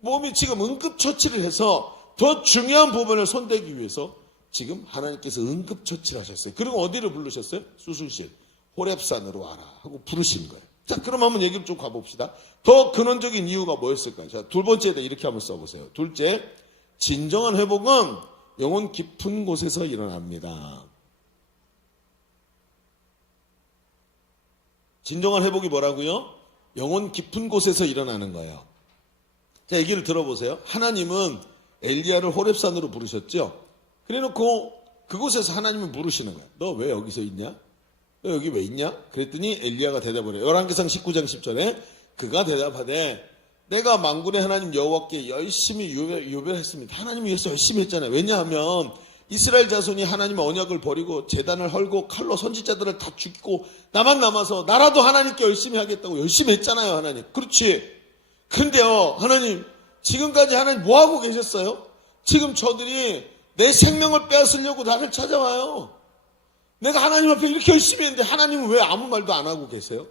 몸이 지금 응급처치를 해서 더 중요한 부분을 손대기 위해서 지금 하나님께서 응급처치를 하셨어요. 그리고 어디를 부르셨어요? 수술실. 호렙산으로 와라 하고 부르신 거예요. 자, 그럼 한번 얘기를 좀 가봅시다. 더 근원적인 이유가 뭐였을까요? 자, 두 번째에다 이렇게 한번 써보세요. 둘째, 진정한 회복은 영혼 깊은 곳에서 일어납니다. 진정한 회복이 뭐라고요? 영혼 깊은 곳에서 일어나는 거예요. 자, 얘기를 들어보세요. 하나님은 엘리야를 호렙산으로 부르셨죠? 그래놓고 그곳에서 하나님은 물으시는 거예요. 너 왜 여기서 있냐? 너 여기 왜 있냐? 그랬더니 엘리야가 대답을 해요. 열왕기상 19장 10절에 그가 대답하되 내가 만군의 하나님 여호와께 열심히 요배했습니다. 하나님 위해서 열심히 했잖아요. 왜냐하면 이스라엘 자손이 하나님의 언약을 버리고 제단을 헐고 칼로 선지자들을 다 죽이고 나만 남아서 나라도 하나님께 열심히 하겠다고 열심히 했잖아요. 하나님. 그렇지. 근데요, 하나님 지금까지 하나님 뭐 하고 계셨어요? 지금 저들이 내 생명을 빼앗으려고 나를 찾아와요. 내가 하나님 앞에 이렇게 열심히 했는데 하나님은 왜 아무 말도 안 하고 계세요?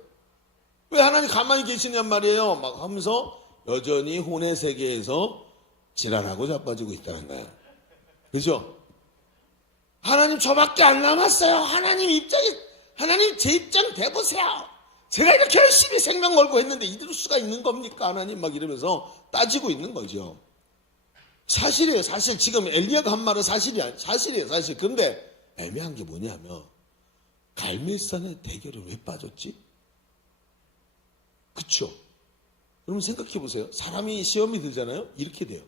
왜 하나님 가만히 계시냔 말이에요. 막 하면서 여전히 혼의 세계에서 지랄하고 자빠지고 있다는 거예요. 그죠? 하나님 저밖에 안 남았어요. 하나님 제 입장 대보세요. 제가 이렇게 열심히 생명 걸고 했는데 이럴 수가 있는 겁니까? 하나님 막 이러면서 따지고 있는 거죠. 사실이에요. 사실 지금 엘리야가 한 말은 사실이에요. 사실. 그런데 애매한 게 뭐냐면 갈멜산의 대결을 왜 빠졌지? 그쵸? 여러분 생각해 보세요. 사람이 시험이 들잖아요. 이렇게 돼요.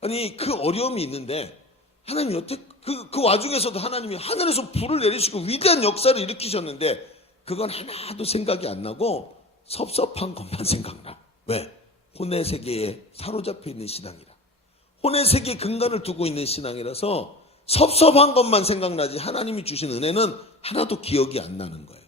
아니 그 어려움이 있는데 하나님이 어떻게 그 와중에서도 하나님이 하늘에서 불을 내리시고 위대한 역사를 일으키셨는데 그건 하나도 생각이 안 나고 섭섭한 것만 생각나. 왜? 혼의 세계에 사로잡혀 있는 신앙이라. 혼의 세계에 근간을 두고 있는 신앙이라서 섭섭한 것만 생각나지 하나님이 주신 은혜는 하나도 기억이 안 나는 거예요.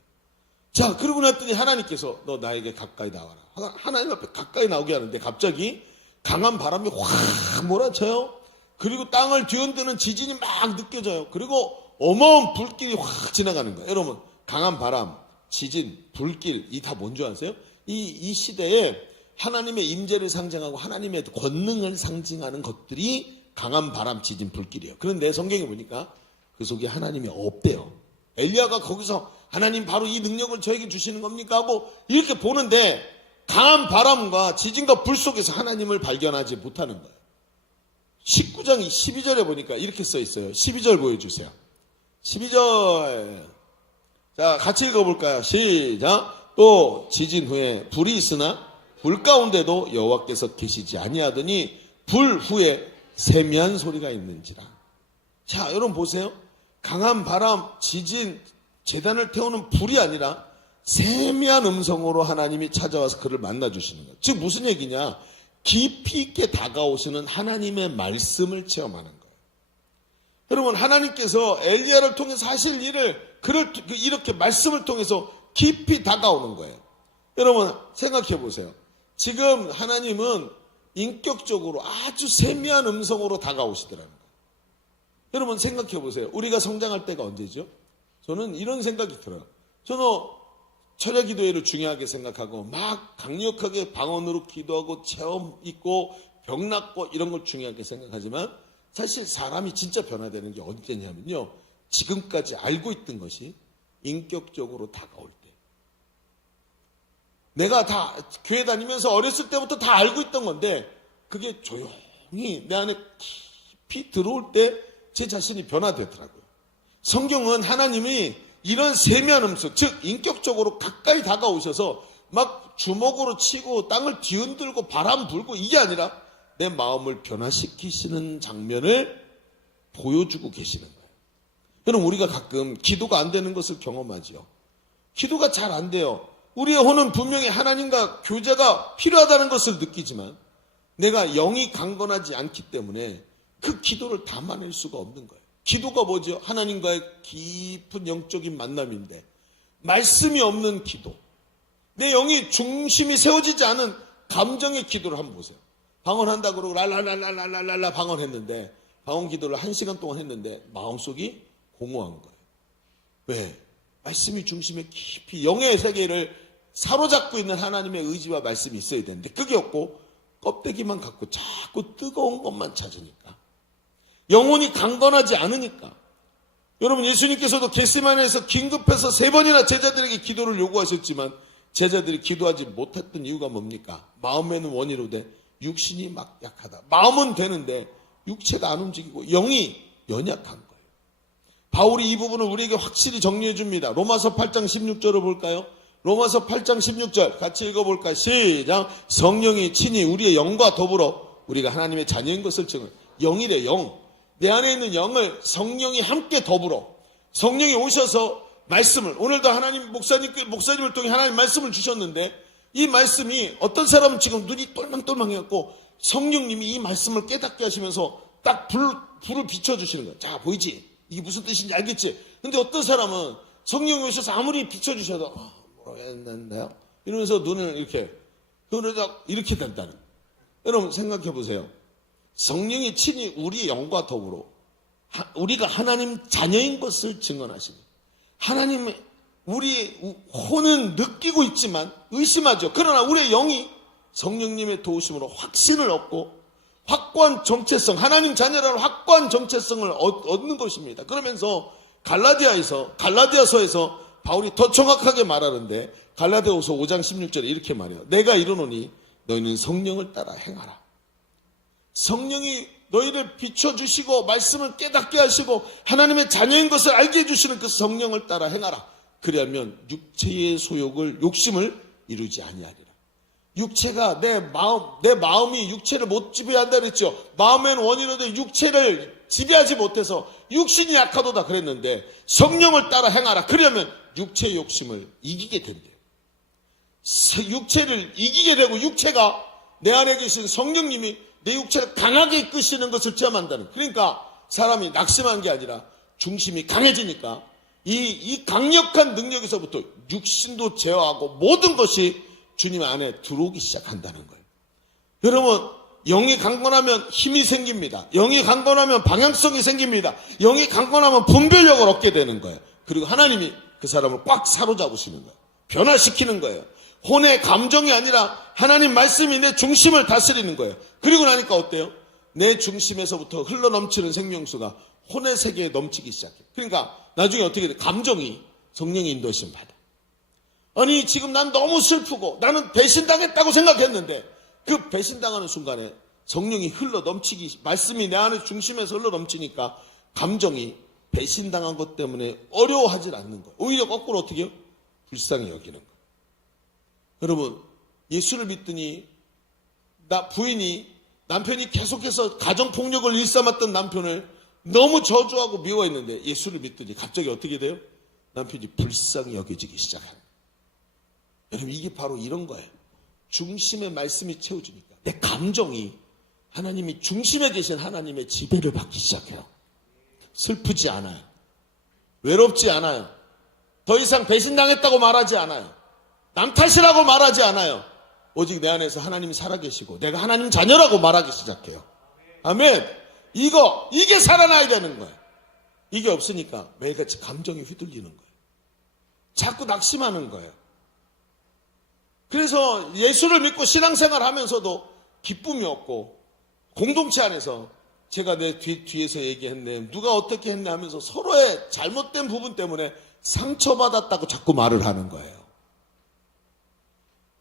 자, 그러고 났더니 하나님께서 너 나에게 가까이 나와라. 하나님 앞에 가까이 나오게 하는데 갑자기 강한 바람이 확 몰아쳐요. 그리고 땅을 뒤흔드는 지진이 막 느껴져요. 그리고 어마어마한 불길이 확 지나가는 거예요. 여러분, 강한 바람, 지진, 불길, 이 다 뭔지 아세요? 이 시대에 하나님의 임재를 상징하고 하나님의 권능을 상징하는 것들이 강한 바람, 지진, 불길이에요. 그런데 성경에 보니까 그 속에 하나님이 없대요. 엘리야가 거기서 하나님 바로 이 능력을 저에게 주시는 겁니까? 하고 이렇게 보는데 강한 바람과 지진과 불 속에서 하나님을 발견하지 못하는 거예요. 19장 12절에 보니까 이렇게 써 있어요. 12절 보여주세요. 12절. 자, 같이 읽어볼까요? 시작. 또 지진 후에 불이 있으나 불 가운데도 여호와께서 계시지 아니하더니 불 후에 세미한 소리가 있는지라. 자, 여러분 보세요. 강한 바람, 지진, 제단을 태우는 불이 아니라 세미한 음성으로 하나님이 찾아와서 그를 만나주시는 거예요. 즉 무슨 얘기냐? 깊이 있게 다가오시는 하나님의 말씀을 체험하는 거예요. 여러분, 하나님께서 엘리야를 통해서 하실 일을 그를 이렇게 말씀을 통해서 깊이 다가오는 거예요. 여러분 생각해 보세요. 지금 하나님은 인격적으로 아주 세미한 음성으로 다가오시더라는 거예요. 여러분 생각해 보세요. 우리가 성장할 때가 언제죠? 저는 이런 생각이 들어요. 저는 철야 기도회를 중요하게 생각하고 막 강력하게 방언으로 기도하고 체험 있고 병 낫고 이런 걸 중요하게 생각하지만 사실 사람이 진짜 변화되는 게 언제냐면요. 지금까지 알고 있던 것이 인격적으로 다가올 때. 내가 다 교회 다니면서 어렸을 때부터 다 알고 있던 건데 그게 조용히 내 안에 깊이 들어올 때 제 자신이 변화되더라고요. 성경은 하나님이 이런 세미한 음성, 즉 인격적으로 가까이 다가오셔서 막 주먹으로 치고 땅을 뒤흔들고 바람 불고 이게 아니라 내 마음을 변화시키시는 장면을 보여주고 계시는 거예요. 여러분 우리가 가끔 기도가 안 되는 것을 경험하지요. 기도가 잘 안 돼요. 우리의 혼은 분명히 하나님과 교제가 필요하다는 것을 느끼지만 내가 영이 강건하지 않기 때문에 그 기도를 담아낼 수가 없는 거예요. 기도가 뭐죠? 하나님과의 깊은 영적인 만남인데 말씀이 없는 기도, 내 영이 중심이 세워지지 않은 감정의 기도를 한번 보세요. 방언한다 그러고 랄랄랄랄랄랄라 방언했는데 방언 기도를 1시간 동안 했는데 마음속이 공허한 거예요. 왜? 말씀이 중심에 깊이 영의 세계를 사로잡고 있는 하나님의 의지와 말씀이 있어야 되는데 그게 없고 껍데기만 갖고 자꾸 뜨거운 것만 찾으니까 영혼이 강건하지 않으니까. 여러분 예수님께서도 겟세마네에서 긴급해서 3번이나 제자들에게 기도를 요구하셨지만 제자들이 기도하지 못했던 이유가 뭡니까? 마음에는 원이로되 육신이 막 약하다. 마음은 되는데 육체가 안 움직이고 영이 연약한 거예요. 바울이 이 부분을 우리에게 확실히 정리해 줍니다. 로마서 8장 16절을 볼까요? 로마서 8장 16절 같이 읽어볼까요? 시작. 성령이 친히 우리의 영과 더불어 우리가 하나님의 자녀인 것을 증언. 영이래 영. 내 안에 있는 영을 성령이 함께 더불어 성령이 오셔서 말씀을 오늘도 하나님 목사님을 통해 하나님 말씀을 주셨는데 이 말씀이 어떤 사람은 지금 눈이 똘망똘망해갖고 성령님이 이 말씀을 깨닫게 하시면서 딱 불을 비춰주시는 거예요. 자 보이지? 이게 무슨 뜻인지 알겠지? 근데 어떤 사람은 성령이 오셔서 아무리 비춰주셔도 모르겠는데요? 이러면서 눈을 이렇게 이렇게 된다는 거예요. 여러분 생각해 보세요. 성령이 친히 우리의 영과 더불어 우리가 하나님 자녀인 것을 증언하시니 하나님의 우리 혼은 느끼고 있지만 의심하죠. 그러나 우리의 영이 성령님의 도우심으로 확신을 얻고 확고한 정체성, 하나님 자녀라는 확고한 정체성을 얻는 것입니다. 그러면서 갈라디아서에서 바울이 더 정확하게 말하는데 갈라디아서 5장 16절에 이렇게 말해요. 내가 이르노니 너희는 성령을 따라 행하라. 성령이 너희를 비춰주시고 말씀을 깨닫게 하시고 하나님의 자녀인 것을 알게 해주시는 그 성령을 따라 행하라. 그리하면 육체의 소욕을 욕심을 이루지 아니하리라. 육체가 내 마음이 육체를 못 지배한다 그랬죠. 마음에는 원이로되 육체를 지배하지 못해서 육신이 약하도다 그랬는데 성령을 따라 행하라. 그러면 육체의 욕심을 이기게 된대요. 육체를 이기게 되고 육체가 내 안에 계신 성령님이 내 육체를 강하게 이끄시는 것을 체험한다는. 그러니까 사람이 낙심한 게 아니라 중심이 강해지니까 이 강력한 능력에서부터 육신도 제어하고 모든 것이 주님 안에 들어오기 시작한다는 거예요. 여러분, 영이 강건하면 힘이 생깁니다. 영이 강건하면 방향성이 생깁니다. 영이 강건하면 분별력을 얻게 되는 거예요. 그리고 하나님이 그 사람을 꽉 사로잡으시는 거예요. 변화시키는 거예요. 혼의 감정이 아니라 하나님 말씀이 내 중심을 다스리는 거예요. 그리고 나니까 어때요? 내 중심에서부터 흘러넘치는 생명수가 혼의 세계에 넘치기 시작해요. 그러니까 나중에 어떻게 돼? 감정이 성령의 인도하심 받아. 아니 지금 난 너무 슬프고 나는 배신당했다고 생각했는데 그 배신당하는 순간에 성령이 흘러넘치기, 말씀이 내 안에 중심에서 흘러넘치니까 감정이 배신당한 것 때문에 어려워하지 않는 거예요. 오히려 거꾸로 어떻게 해요? 불쌍히 여기는 거예요. 여러분, 예수를 믿더니 남편이 계속해서 가정폭력을 일삼았던 남편을 너무 저주하고 미워했는데 예수를 믿더니 갑자기 어떻게 돼요? 남편이 불쌍히 여겨지기 시작해요. 여러분, 이게 바로 이런 거예요. 중심의 말씀이 채워지니까 내 감정이 하나님이 중심에 계신 하나님의 지배를 받기 시작해요. 슬프지 않아요. 외롭지 않아요. 더 이상 배신당했다고 말하지 않아요. 남 탓이라고 말하지 않아요. 오직 내 안에서 하나님이 살아계시고 내가 하나님 자녀라고 말하기 시작해요. 아멘. 이게 살아나야 되는 거예요. 이게 없으니까 매일같이 감정이 휘둘리는 거예요. 자꾸 낙심하는 거예요. 그래서 예수를 믿고 신앙생활 하면서도 기쁨이 없고 공동체 안에서 제가 내 뒤에서 얘기했네, 누가 어떻게 했네 하면서 서로의 잘못된 부분 때문에 상처받았다고 자꾸 말을 하는 거예요.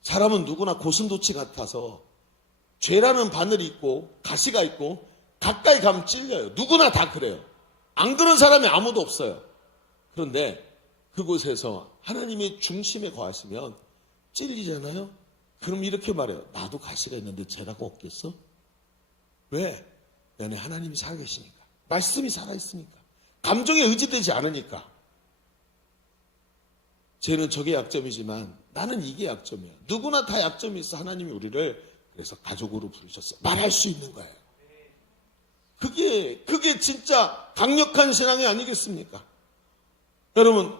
사람은 누구나 고슴도치 같아서 죄라는 바늘이 있고 가시가 있고 가까이 가면 찔려요. 누구나 다 그래요. 안 그런 사람이 아무도 없어요. 그런데 그곳에서 하나님의 중심에 거하시면 찔리잖아요. 그럼 이렇게 말해요. 나도 가시가 있는데 죄라고 없겠어? 왜? 내 안에 하나님이 살아계시니까. 말씀이 살아있으니까. 감정에 의지되지 않으니까. 죄는 적의 약점이지만 나는 이게 약점이야. 누구나 다 약점이 있어. 하나님이 우리를 그래서 가족으로 부르셨어요. 말할 수 있는 거예요. 그게 진짜 강력한 신앙이 아니겠습니까? 여러분,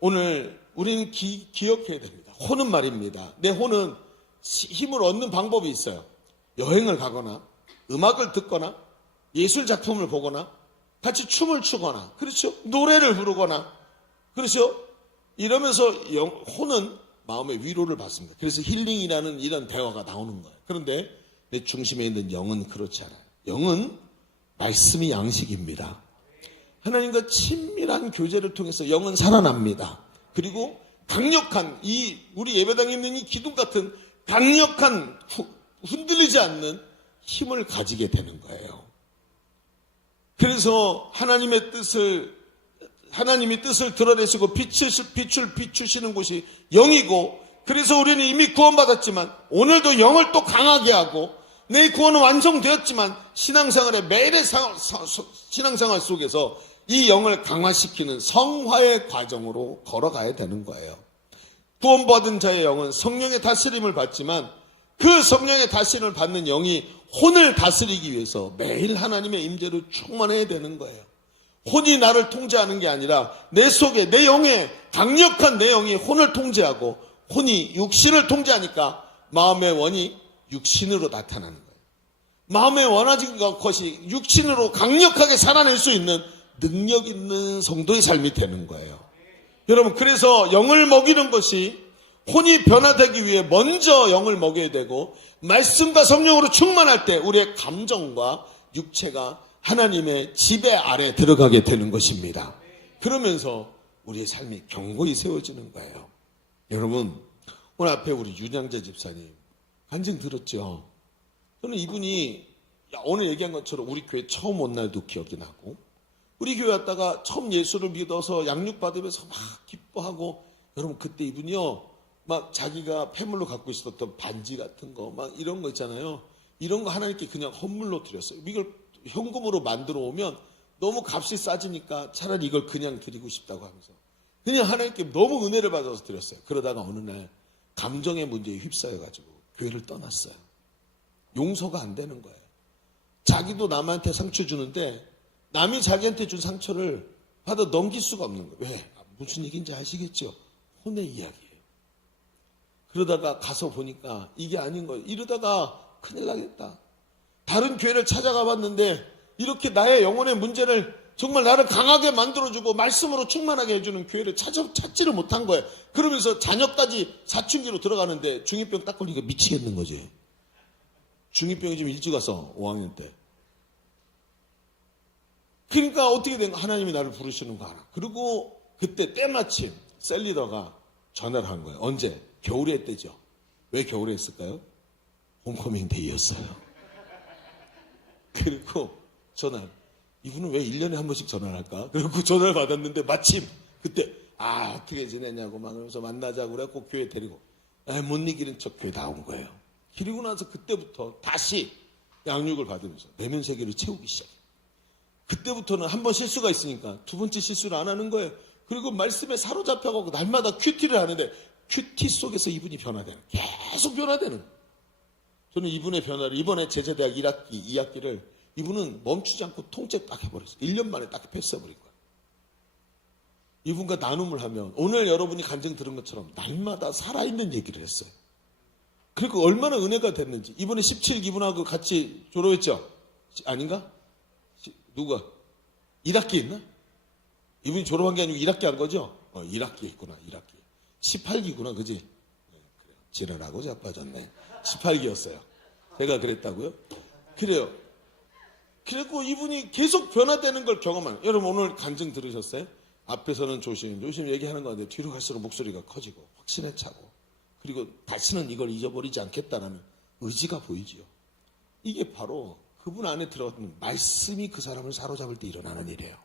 오늘 우리는 기억해야 됩니다. 혼은 말입니다. 내 혼은 힘을 얻는 방법이 있어요. 여행을 가거나 음악을 듣거나 예술 작품을 보거나 같이 춤을 추거나, 그렇죠? 노래를 부르거나, 그렇죠? 이러면서 혼은 마음의 위로를 받습니다. 그래서 힐링이라는 이런 대화가 나오는 거예요. 그런데 내 중심에 있는 영은 그렇지 않아요. 영은 말씀이 양식입니다. 하나님과 친밀한 교제를 통해서 영은 살아납니다. 그리고 강력한 우리 예배당에 있는 이 기둥 같은 강력한 흔들리지 않는 힘을 가지게 되는 거예요. 그래서 하나님이 뜻을 드러내시고 빛을 비추시는 곳이 영이고, 그래서 우리는 이미 구원받았지만 오늘도 영을 또 강하게 하고, 내 구원은 완성되었지만 신앙생활의 매일의 신앙생활 속에서 이 영을 강화시키는 성화의 과정으로 걸어가야 되는 거예요. 구원받은 자의 영은 성령의 다스림을 받지만 그 성령의 다스림을 받는 영이 혼을 다스리기 위해서 매일 하나님의 임재로 충만해야 되는 거예요. 혼이 나를 통제하는 게 아니라 내 속에, 내 영에, 강력한 내 영이 혼을 통제하고 혼이 육신을 통제하니까 마음의 원이 육신으로 나타나는 거예요. 마음에 원하는 것이 육신으로 강력하게 살아낼 수 있는 능력 있는 성도의 삶이 되는 거예요. 여러분, 그래서 영을 먹이는 것이 혼이 변화되기 위해 먼저 영을 먹여야 되고, 말씀과 성령으로 충만할 때 우리의 감정과 육체가 하나님의 지배 아래 들어가게 되는 것입니다. 그러면서 우리의 삶이 견고히 세워지는 거예요. 여러분, 오늘 앞에 우리 윤양재 집사님 간증 들었죠? 저는 이분이 오늘 얘기한 것처럼 우리 교회 처음 온 날도 기억이 나고, 우리 교회 왔다가 처음 예수를 믿어서 양육받으면서 막 기뻐하고, 여러분 그때 이분이요 막 자기가 폐물로 갖고 있었던 반지 같은 거 막 이런 거 있잖아요. 이런 거 하나님께 그냥 헌물로 드렸어요. 이걸 현금으로 만들어 오면 너무 값이 싸지니까 차라리 이걸 그냥 드리고 싶다고 하면서 그냥 하나님께 너무 은혜를 받아서 드렸어요. 그러다가 어느 날 감정의 문제에 휩싸여가지고 교회를 떠났어요. 용서가 안 되는 거예요. 자기도 남한테 상처 주는데 남이 자기한테 준 상처를 받아 넘길 수가 없는 거예요. 왜? 무슨 얘기인지 아시겠죠? 혼의 이야기예요. 그러다가 가서 보니까 이게 아닌 거예요. 이러다가 큰일 나겠다. 다른 교회를 찾아가 봤는데 이렇게 나의 영혼의 문제를 정말 나를 강하게 만들어주고 말씀으로 충만하게 해주는 교회를 찾지를 못한 거예요. 그러면서 자녀까지 사춘기로 들어가는데 중2병 딱 걸리니까 미치겠는 거지. 중2병이 좀 일찍 와서 5학년 때. 그러니까 어떻게 된 거야? 하나님이 나를 부르시는 거 알아. 그리고 그때 때마침 셀리더가 전화를 한 거예요. 언제? 겨울에 했대죠. 왜 겨울에 했을까요? 홈커밍 데이였어요. 그리고 전화. 이분은 왜 1년에 한 번씩 전화를 할까? 그리고 전화를 받았는데 마침 그때 어떻게 지내냐고 막 그러면서 만나자고 그래갖고 교회 데리고 못 이기는 척 교회 나온 거예요. 그리고 나서 그때부터 다시 양육을 받으면서 내면 세계를 채우기 시작해요. 그때부터는 한 번 실수가 있으니까 두 번째 실수를 안 하는 거예요. 그리고 말씀에 사로잡혀가고 날마다 큐티를 하는데 큐티 속에서 이분이 변화되는, 계속 변화되는 거예요. 저는 이분의 변화를 이번에 제자대학 1학기, 2학기를 이분은 멈추지 않고 통째 딱 해버렸어요. 1년 만에 딱 뺐어버린 거예요. 이분과 나눔을 하면 오늘 여러분이 간증 들은 것처럼 날마다 살아있는 얘기를 했어요. 그리고 얼마나 은혜가 됐는지. 이번에 17기분하고 같이 졸업했죠? 아닌가? 누가? 1학기 있나? 이분이 졸업한 게 아니고 1학기 한 거죠? 1학기 했구나. 1학기. 18기구나. 그지? 네, 그래요. 지랄하고 자빠졌네. 18기였어요. 제가 그랬다고요? 그래요. 그래고 이분이 계속 변화되는 걸 경험하는. 여러분 오늘 간증 들으셨어요? 앞에서는 조심 얘기하는 건데 뒤로 갈수록 목소리가 커지고 확신에 차고 그리고 다시는 이걸 잊어버리지 않겠다라는 의지가 보이지요. 이게 바로 그분 안에 들어갔던 말씀이 그 사람을 사로잡을 때 일어나는 일이에요.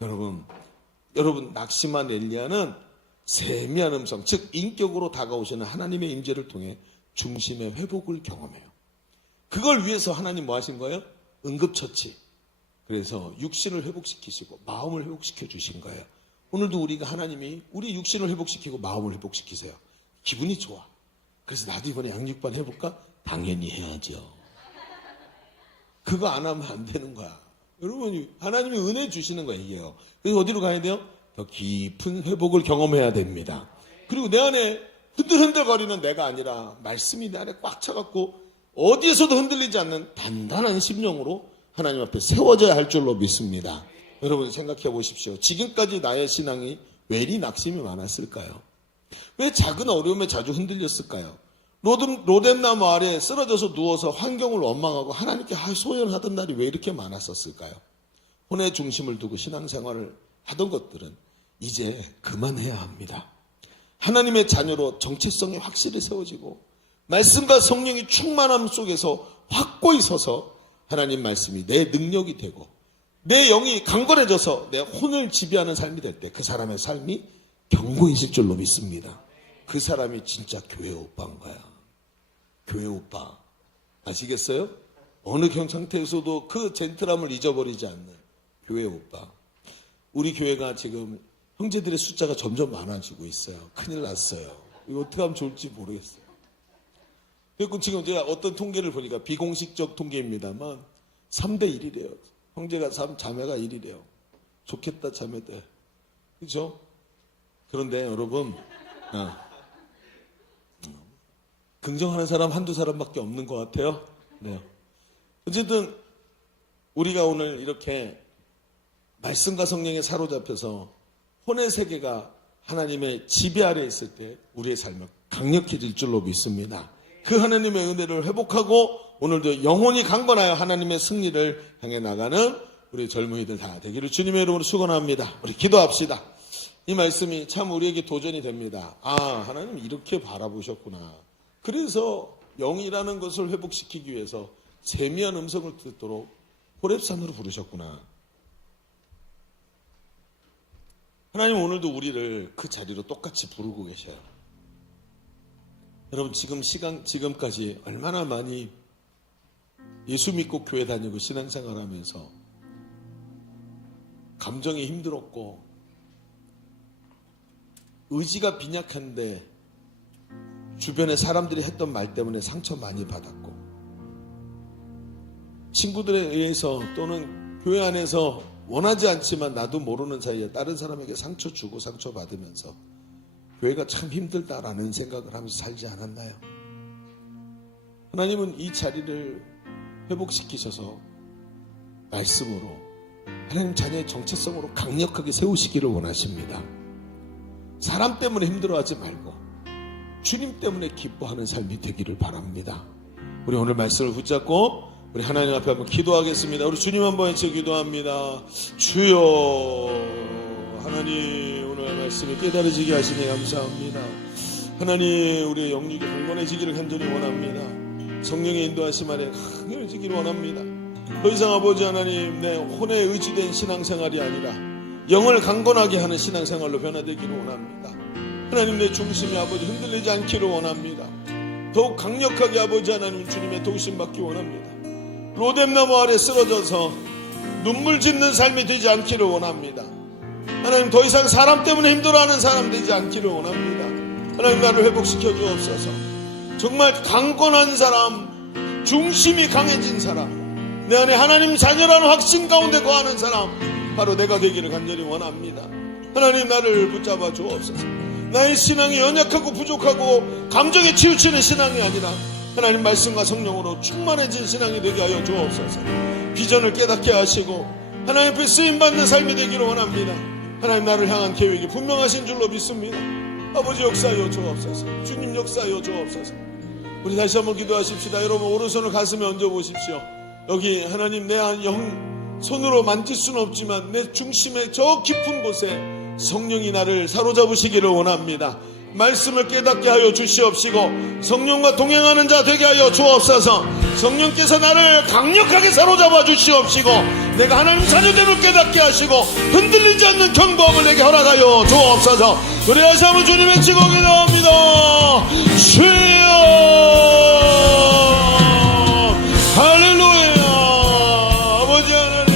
여러분 낙심한 엘리야는 세미한 음성, 즉 인격으로 다가오시는 하나님의 임재를 통해 중심의 회복을 경험해요. 그걸 위해서 하나님 뭐 하신 거예요? 응급처치. 그래서 육신을 회복시키시고 마음을 회복시켜 주신 거예요. 오늘도 우리가 하나님이 우리 육신을 회복시키고 마음을 회복시키세요. 기분이 좋아. 그래서 나도 이번에 양육반 해볼까? 당연히 해야죠. 그거 안 하면 안 되는 거야. 여러분 하나님이 은혜 주시는 거예요. 이게요. 그래서 어디로 가야 돼요? 더 깊은 회복을 경험해야 됩니다. 그리고 내 안에 흔들흔들거리는 내가 아니라 말씀이 내 안에 꽉 차갖고 어디에서도 흔들리지 않는 단단한 심령으로 하나님 앞에 세워져야 할 줄로 믿습니다. 여러분 생각해 보십시오. 지금까지 나의 신앙이 왜 이리 낙심이 많았을까요? 왜 작은 어려움에 자주 흔들렸을까요? 로뎀나무 아래에 쓰러져서 누워서 환경을 원망하고 하나님께 소연하던 날이 왜 이렇게 많았었을까요? 혼의 중심을 두고 신앙생활을 하던 것들은 이제 그만해야 합니다. 하나님의 자녀로 정체성이 확실히 세워지고 말씀과 성령이 충만함 속에서 확고히 서서 하나님 말씀이 내 능력이 되고 내 영이 강건해져서 내 혼을 지배하는 삶이 될 때 그 사람의 삶이 견고해질 줄로 믿습니다. 그 사람이 진짜 교회 오빠인 거야. 교회 오빠. 아시겠어요? 어느 상태에서도 그 젠틀함을 잊어버리지 않는 교회 오빠. 우리 교회가 지금 형제들의 숫자가 점점 많아지고 있어요. 큰일 났어요. 이거 어떻게 하면 좋을지 모르겠어요. 그리고 지금 제가 어떤 통계를 보니까 비공식적 통계입니다만 3대 1이래요. 형제가 3, 자매가 1이래요. 좋겠다 자매들. 그렇죠? 그런데 여러분 긍정하는 사람 한두 사람밖에 없는 것 같아요. 네. 어쨌든 우리가 오늘 이렇게 말씀과 성령에 사로잡혀서 혼의 세계가 하나님의 지배 아래 있을 때 우리의 삶은 강력해질 줄로 믿습니다. 그 하나님의 은혜를 회복하고 오늘도 영혼이 강건하여 하나님의 승리를 향해 나가는 우리 젊은이들 다 되기를 주님의 이름으로 축원합니다. 우리 기도합시다. 이 말씀이 참 우리에게 도전이 됩니다. 하나님 이렇게 바라보셨구나. 그래서 영이라는 것을 회복시키기 위해서 세미한 음성을 듣도록 호렙산으로 부르셨구나. 하나님 오늘도 우리를 그 자리로 똑같이 부르고 계셔요. 여러분 지금까지 얼마나 많이 예수 믿고 교회 다니고 신앙생활하면서 감정이 힘들었고 의지가 빈약한데 주변에 사람들이 했던 말 때문에 상처 많이 받았고 친구들에 의해서 또는 교회 안에서 원하지 않지만 나도 모르는 사이에 다른 사람에게 상처 주고 상처 받으면서 교회가 참 힘들다라는 생각을 하면서 살지 않았나요? 하나님은 이 자리를 회복시키셔서 말씀으로 하나님 자녀의 정체성으로 강력하게 세우시기를 원하십니다. 사람 때문에 힘들어하지 말고 주님 때문에 기뻐하는 삶이 되기를 바랍니다. 우리 오늘 말씀을 붙잡고 우리 하나님 앞에 한번 기도하겠습니다. 우리 주님 한번 외쳐 기도합니다. 주여, 하나님 오늘 말씀이 깨달아지게 하시니 감사합니다. 하나님 우리의 영육이 강건해지기를 간절히 원합니다. 성령의 인도하심 아래 강건해지기를 원합니다. 더 이상 아버지 하나님 내 혼에 의지된 신앙생활이 아니라 영을 강건하게 하는 신앙생활로 변화되기를 원합니다. 하나님 내 중심이 아버지 흔들리지 않기를 원합니다. 더욱 강력하게 아버지 하나님 주님의 도우심 받기 원합니다. 로뎀나무 아래 쓰러져서 눈물 짓는 삶이 되지 않기를 원합니다. 하나님 더 이상 사람 때문에 힘들어하는 사람 되지 않기를 원합니다. 하나님 나를 회복시켜 주옵소서. 정말 강건한 사람, 중심이 강해진 사람, 내 안에 하나님 자녀라는 확신 가운데 거하는 사람, 바로 내가 되기를 간절히 원합니다. 하나님 나를 붙잡아 주옵소서. 나의 신앙이 연약하고 부족하고 감정에 치우치는 신앙이 아니라 하나님 말씀과 성령으로 충만해진 신앙이 되게 하여 주옵소서. 비전을 깨닫게 하시고 하나님 앞에 쓰임받는 삶이 되기를 원합니다. 하나님 나를 향한 계획이 분명하신 줄로 믿습니다. 아버지 역사하여 주옵소서. 주님 역사하여 주옵소서. 우리 다시 한번 기도하십시다. 여러분 오른손을 가슴에 얹어보십시오. 여기 하나님 내 영 손으로 만질 수는 없지만 내 중심의 저 깊은 곳에 성령이 나를 사로잡으시기를 원합니다. 말씀을 깨닫게 하여 주시옵시고 성령과 동행하는 자 되게 하여 주옵소서. 성령께서 나를 강력하게 사로잡아 주시옵시고 내가 하나님 자녀됨을 깨닫게 하시고 흔들리지 않는 견고함을 내게 허락하여 주옵소서. 우리 다시 한번 주님 외치고 기도합니다. 주여, 할렐루야. 아버지 하나님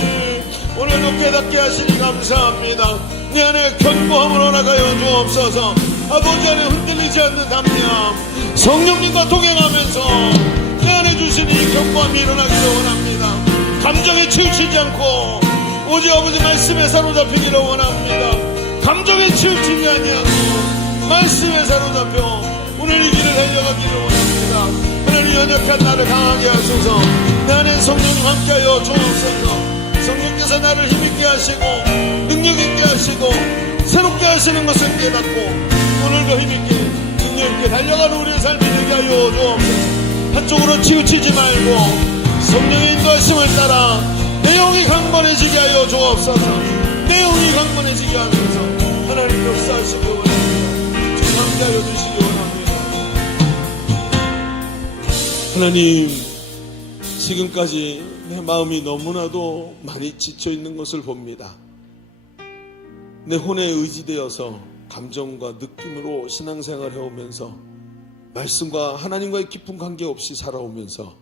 오늘도 깨닫게 하시니 감사합니다. 내 안에 견고함을 허락하여 주옵소서. 아버지 안에 흔들리지 않는 담력, 성령님과 동행하면서 내 안에 주신 이 견고함이 일어나기를 원합니다. 감정에 치우치지 않고 오직 아버지 말씀에 사로잡히기를 원합니다. 감정에 치우치지 아니하고 말씀에 사로잡혀 오늘 이 길을 달려가기를 원합니다. 하나님 연약한 나를 강하게 하소서. 내 안에 성령님 함께하여 주옵소서. 성령께서 나를 힘있게 하시고 능력있게 하시고 새롭게 하시는 것을 깨닫고 오늘도 힘있게 능력있게 달려가는 우리의 삶이 되게 하여 주옵소서. 한쪽으로 치우치지 말고 성령의 인도하심을 따라 내 영이 강건해지게 하여 주옵소서. 내 영이 강건해지게 하면서 하나님 역사하시기 원합니다. 주님 함께하여 주시기 원합니다. 하나님 지금까지 내 마음이 너무나도 많이 지쳐있는 것을 봅니다. 내 혼에 의지되어서 감정과 느낌으로 신앙생활 해오면서 말씀과 하나님과의 깊은 관계 없이 살아오면서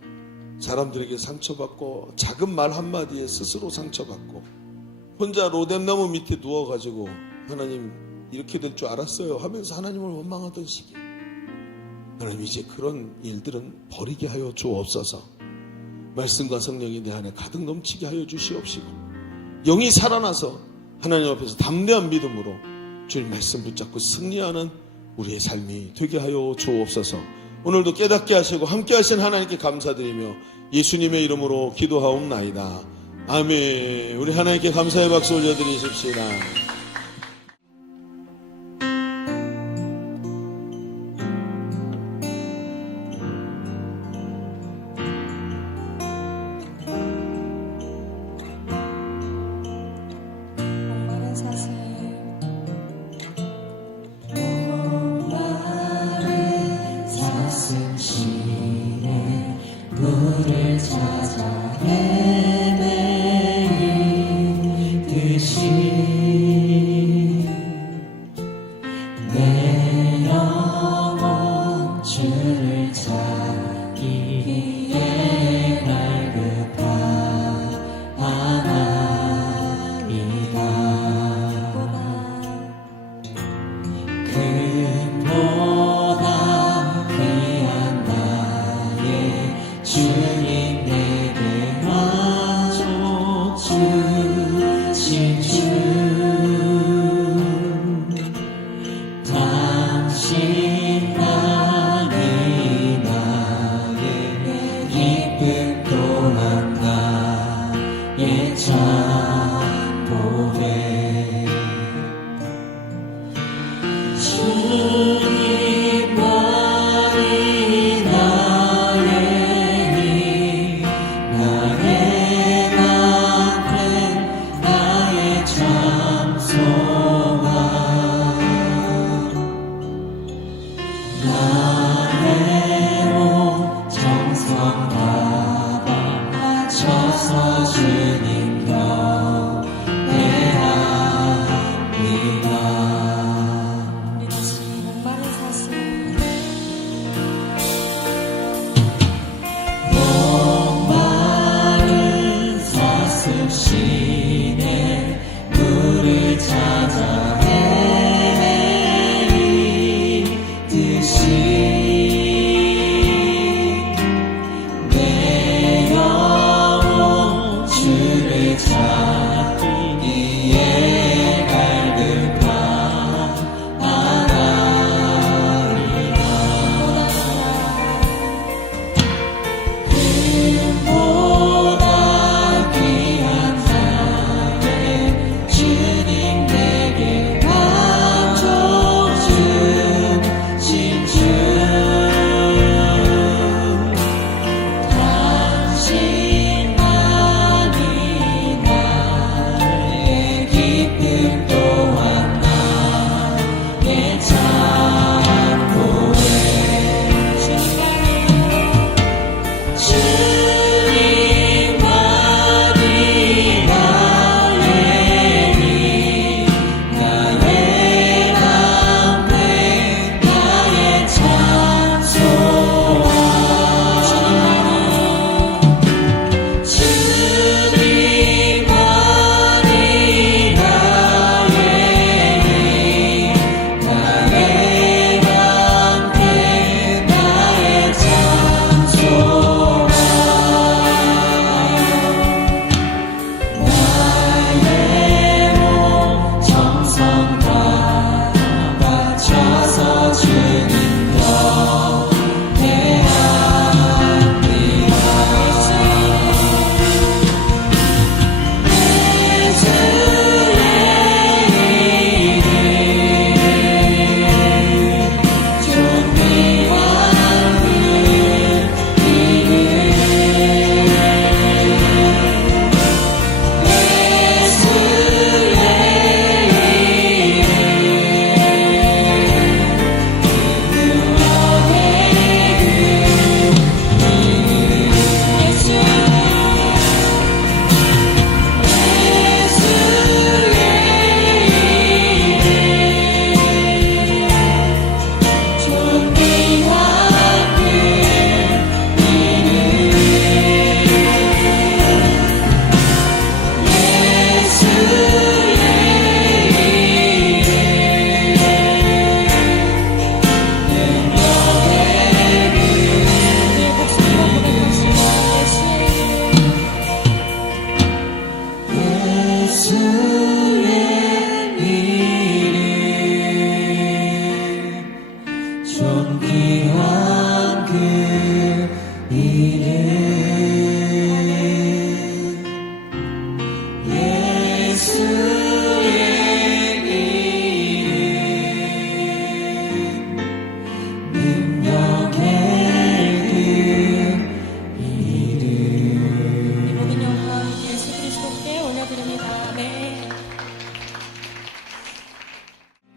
사람들에게 상처받고 작은 말 한마디에 스스로 상처받고 혼자 로뎀나무 밑에 누워가지고 하나님 이렇게 될 줄 알았어요 하면서 하나님을 원망하던 시기, 하나님 이제 그런 일들은 버리게 하여 주옵소서. 말씀과 성령이 내 안에 가득 넘치게 하여 주시옵시고 영이 살아나서 하나님 앞에서 담대한 믿음으로 주님 말씀 붙잡고 승리하는 우리의 삶이 되게 하여 주옵소서. 오늘도 깨닫게 하시고 함께 하신 하나님께 감사드리며 예수님의 이름으로 기도하옵나이다. 아멘. 우리 하나님께 감사의 박수 올려드리십시다. 목마른 사슴 사슴시에 물을 찾아 헤매듯이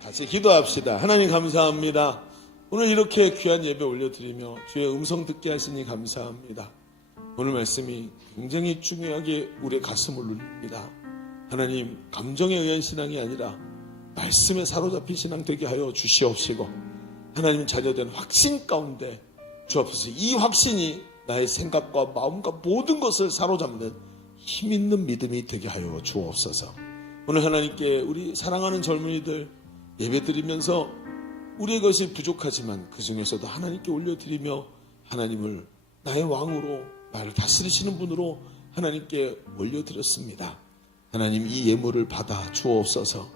같이 기도합시다. 하나님 감사합니다. 오늘 이렇게 귀한 예배 올려드리며 주의 음성 듣게 하시니 감사합니다. 오늘 말씀이 굉장히 중요하게 우리의 가슴을 울립니다. 하나님, 감정에 의한 신앙이 아니라 말씀에 사로잡힌 신앙 되게 하여 주시옵시고, 하나님 자녀된 확신 가운데 주옵소서. 이 확신이 나의 생각과 마음과 모든 것을 사로잡는 힘있는 믿음이 되게 하여 주옵소서. 오늘 하나님께 우리 사랑하는 젊은이들 예배드리면서 우리의 것이 부족하지만 그 중에서도 하나님께 올려드리며 하나님을 나의 왕으로 나를 다스리시는 분으로 하나님께 올려드렸습니다. 하나님, 이 예물을 받아 주옵소서.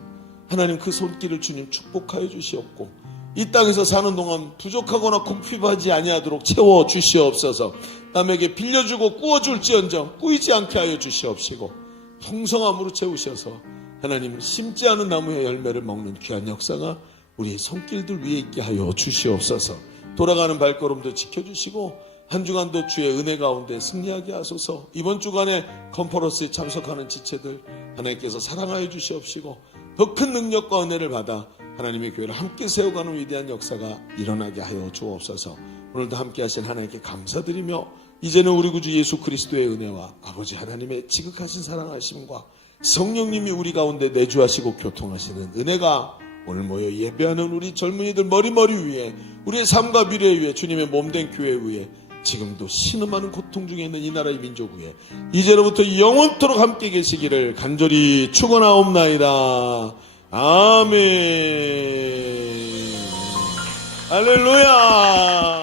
하나님, 그 손길을 주님 축복하여 주시옵고 이 땅에서 사는 동안 부족하거나 궁핍하지 아니하도록 채워 주시옵소서. 남에게 빌려주고 꾸어줄지언정 꾸이지 않게 하여 주시옵시고 풍성함으로 채우셔서 하나님, 심지 않은 나무의 열매를 먹는 귀한 역사가 우리 손길들 위에 있게 하여 주시옵소서. 돌아가는 발걸음도 지켜주시고 한 주간도 주의 은혜 가운데 승리하게 하소서. 이번 주간에 컨퍼런스에 참석하는 지체들 하나님께서 사랑하여 주시옵시고 더 큰 능력과 은혜를 받아 하나님의 교회를 함께 세워가는 위대한 역사가 일어나게 하여 주옵소서. 오늘도 함께 하신 하나님께 감사드리며 이제는 우리 구주 예수 그리스도의 은혜와 아버지 하나님의 지극하신 사랑하심과 성령님이 우리 가운데 내주하시고 교통하시는 은혜가 오늘 모여 예배하는 우리 젊은이들 머리머리 위에 우리의 삶과 미래 위에 주님의 몸된 교회 위에 지금도 신음하는 고통 중에 있는 이 나라의 민족 위에 이제로부터 영원토록 함께 계시기를 간절히 축원하옵나이다. 아멘. 할렐루야.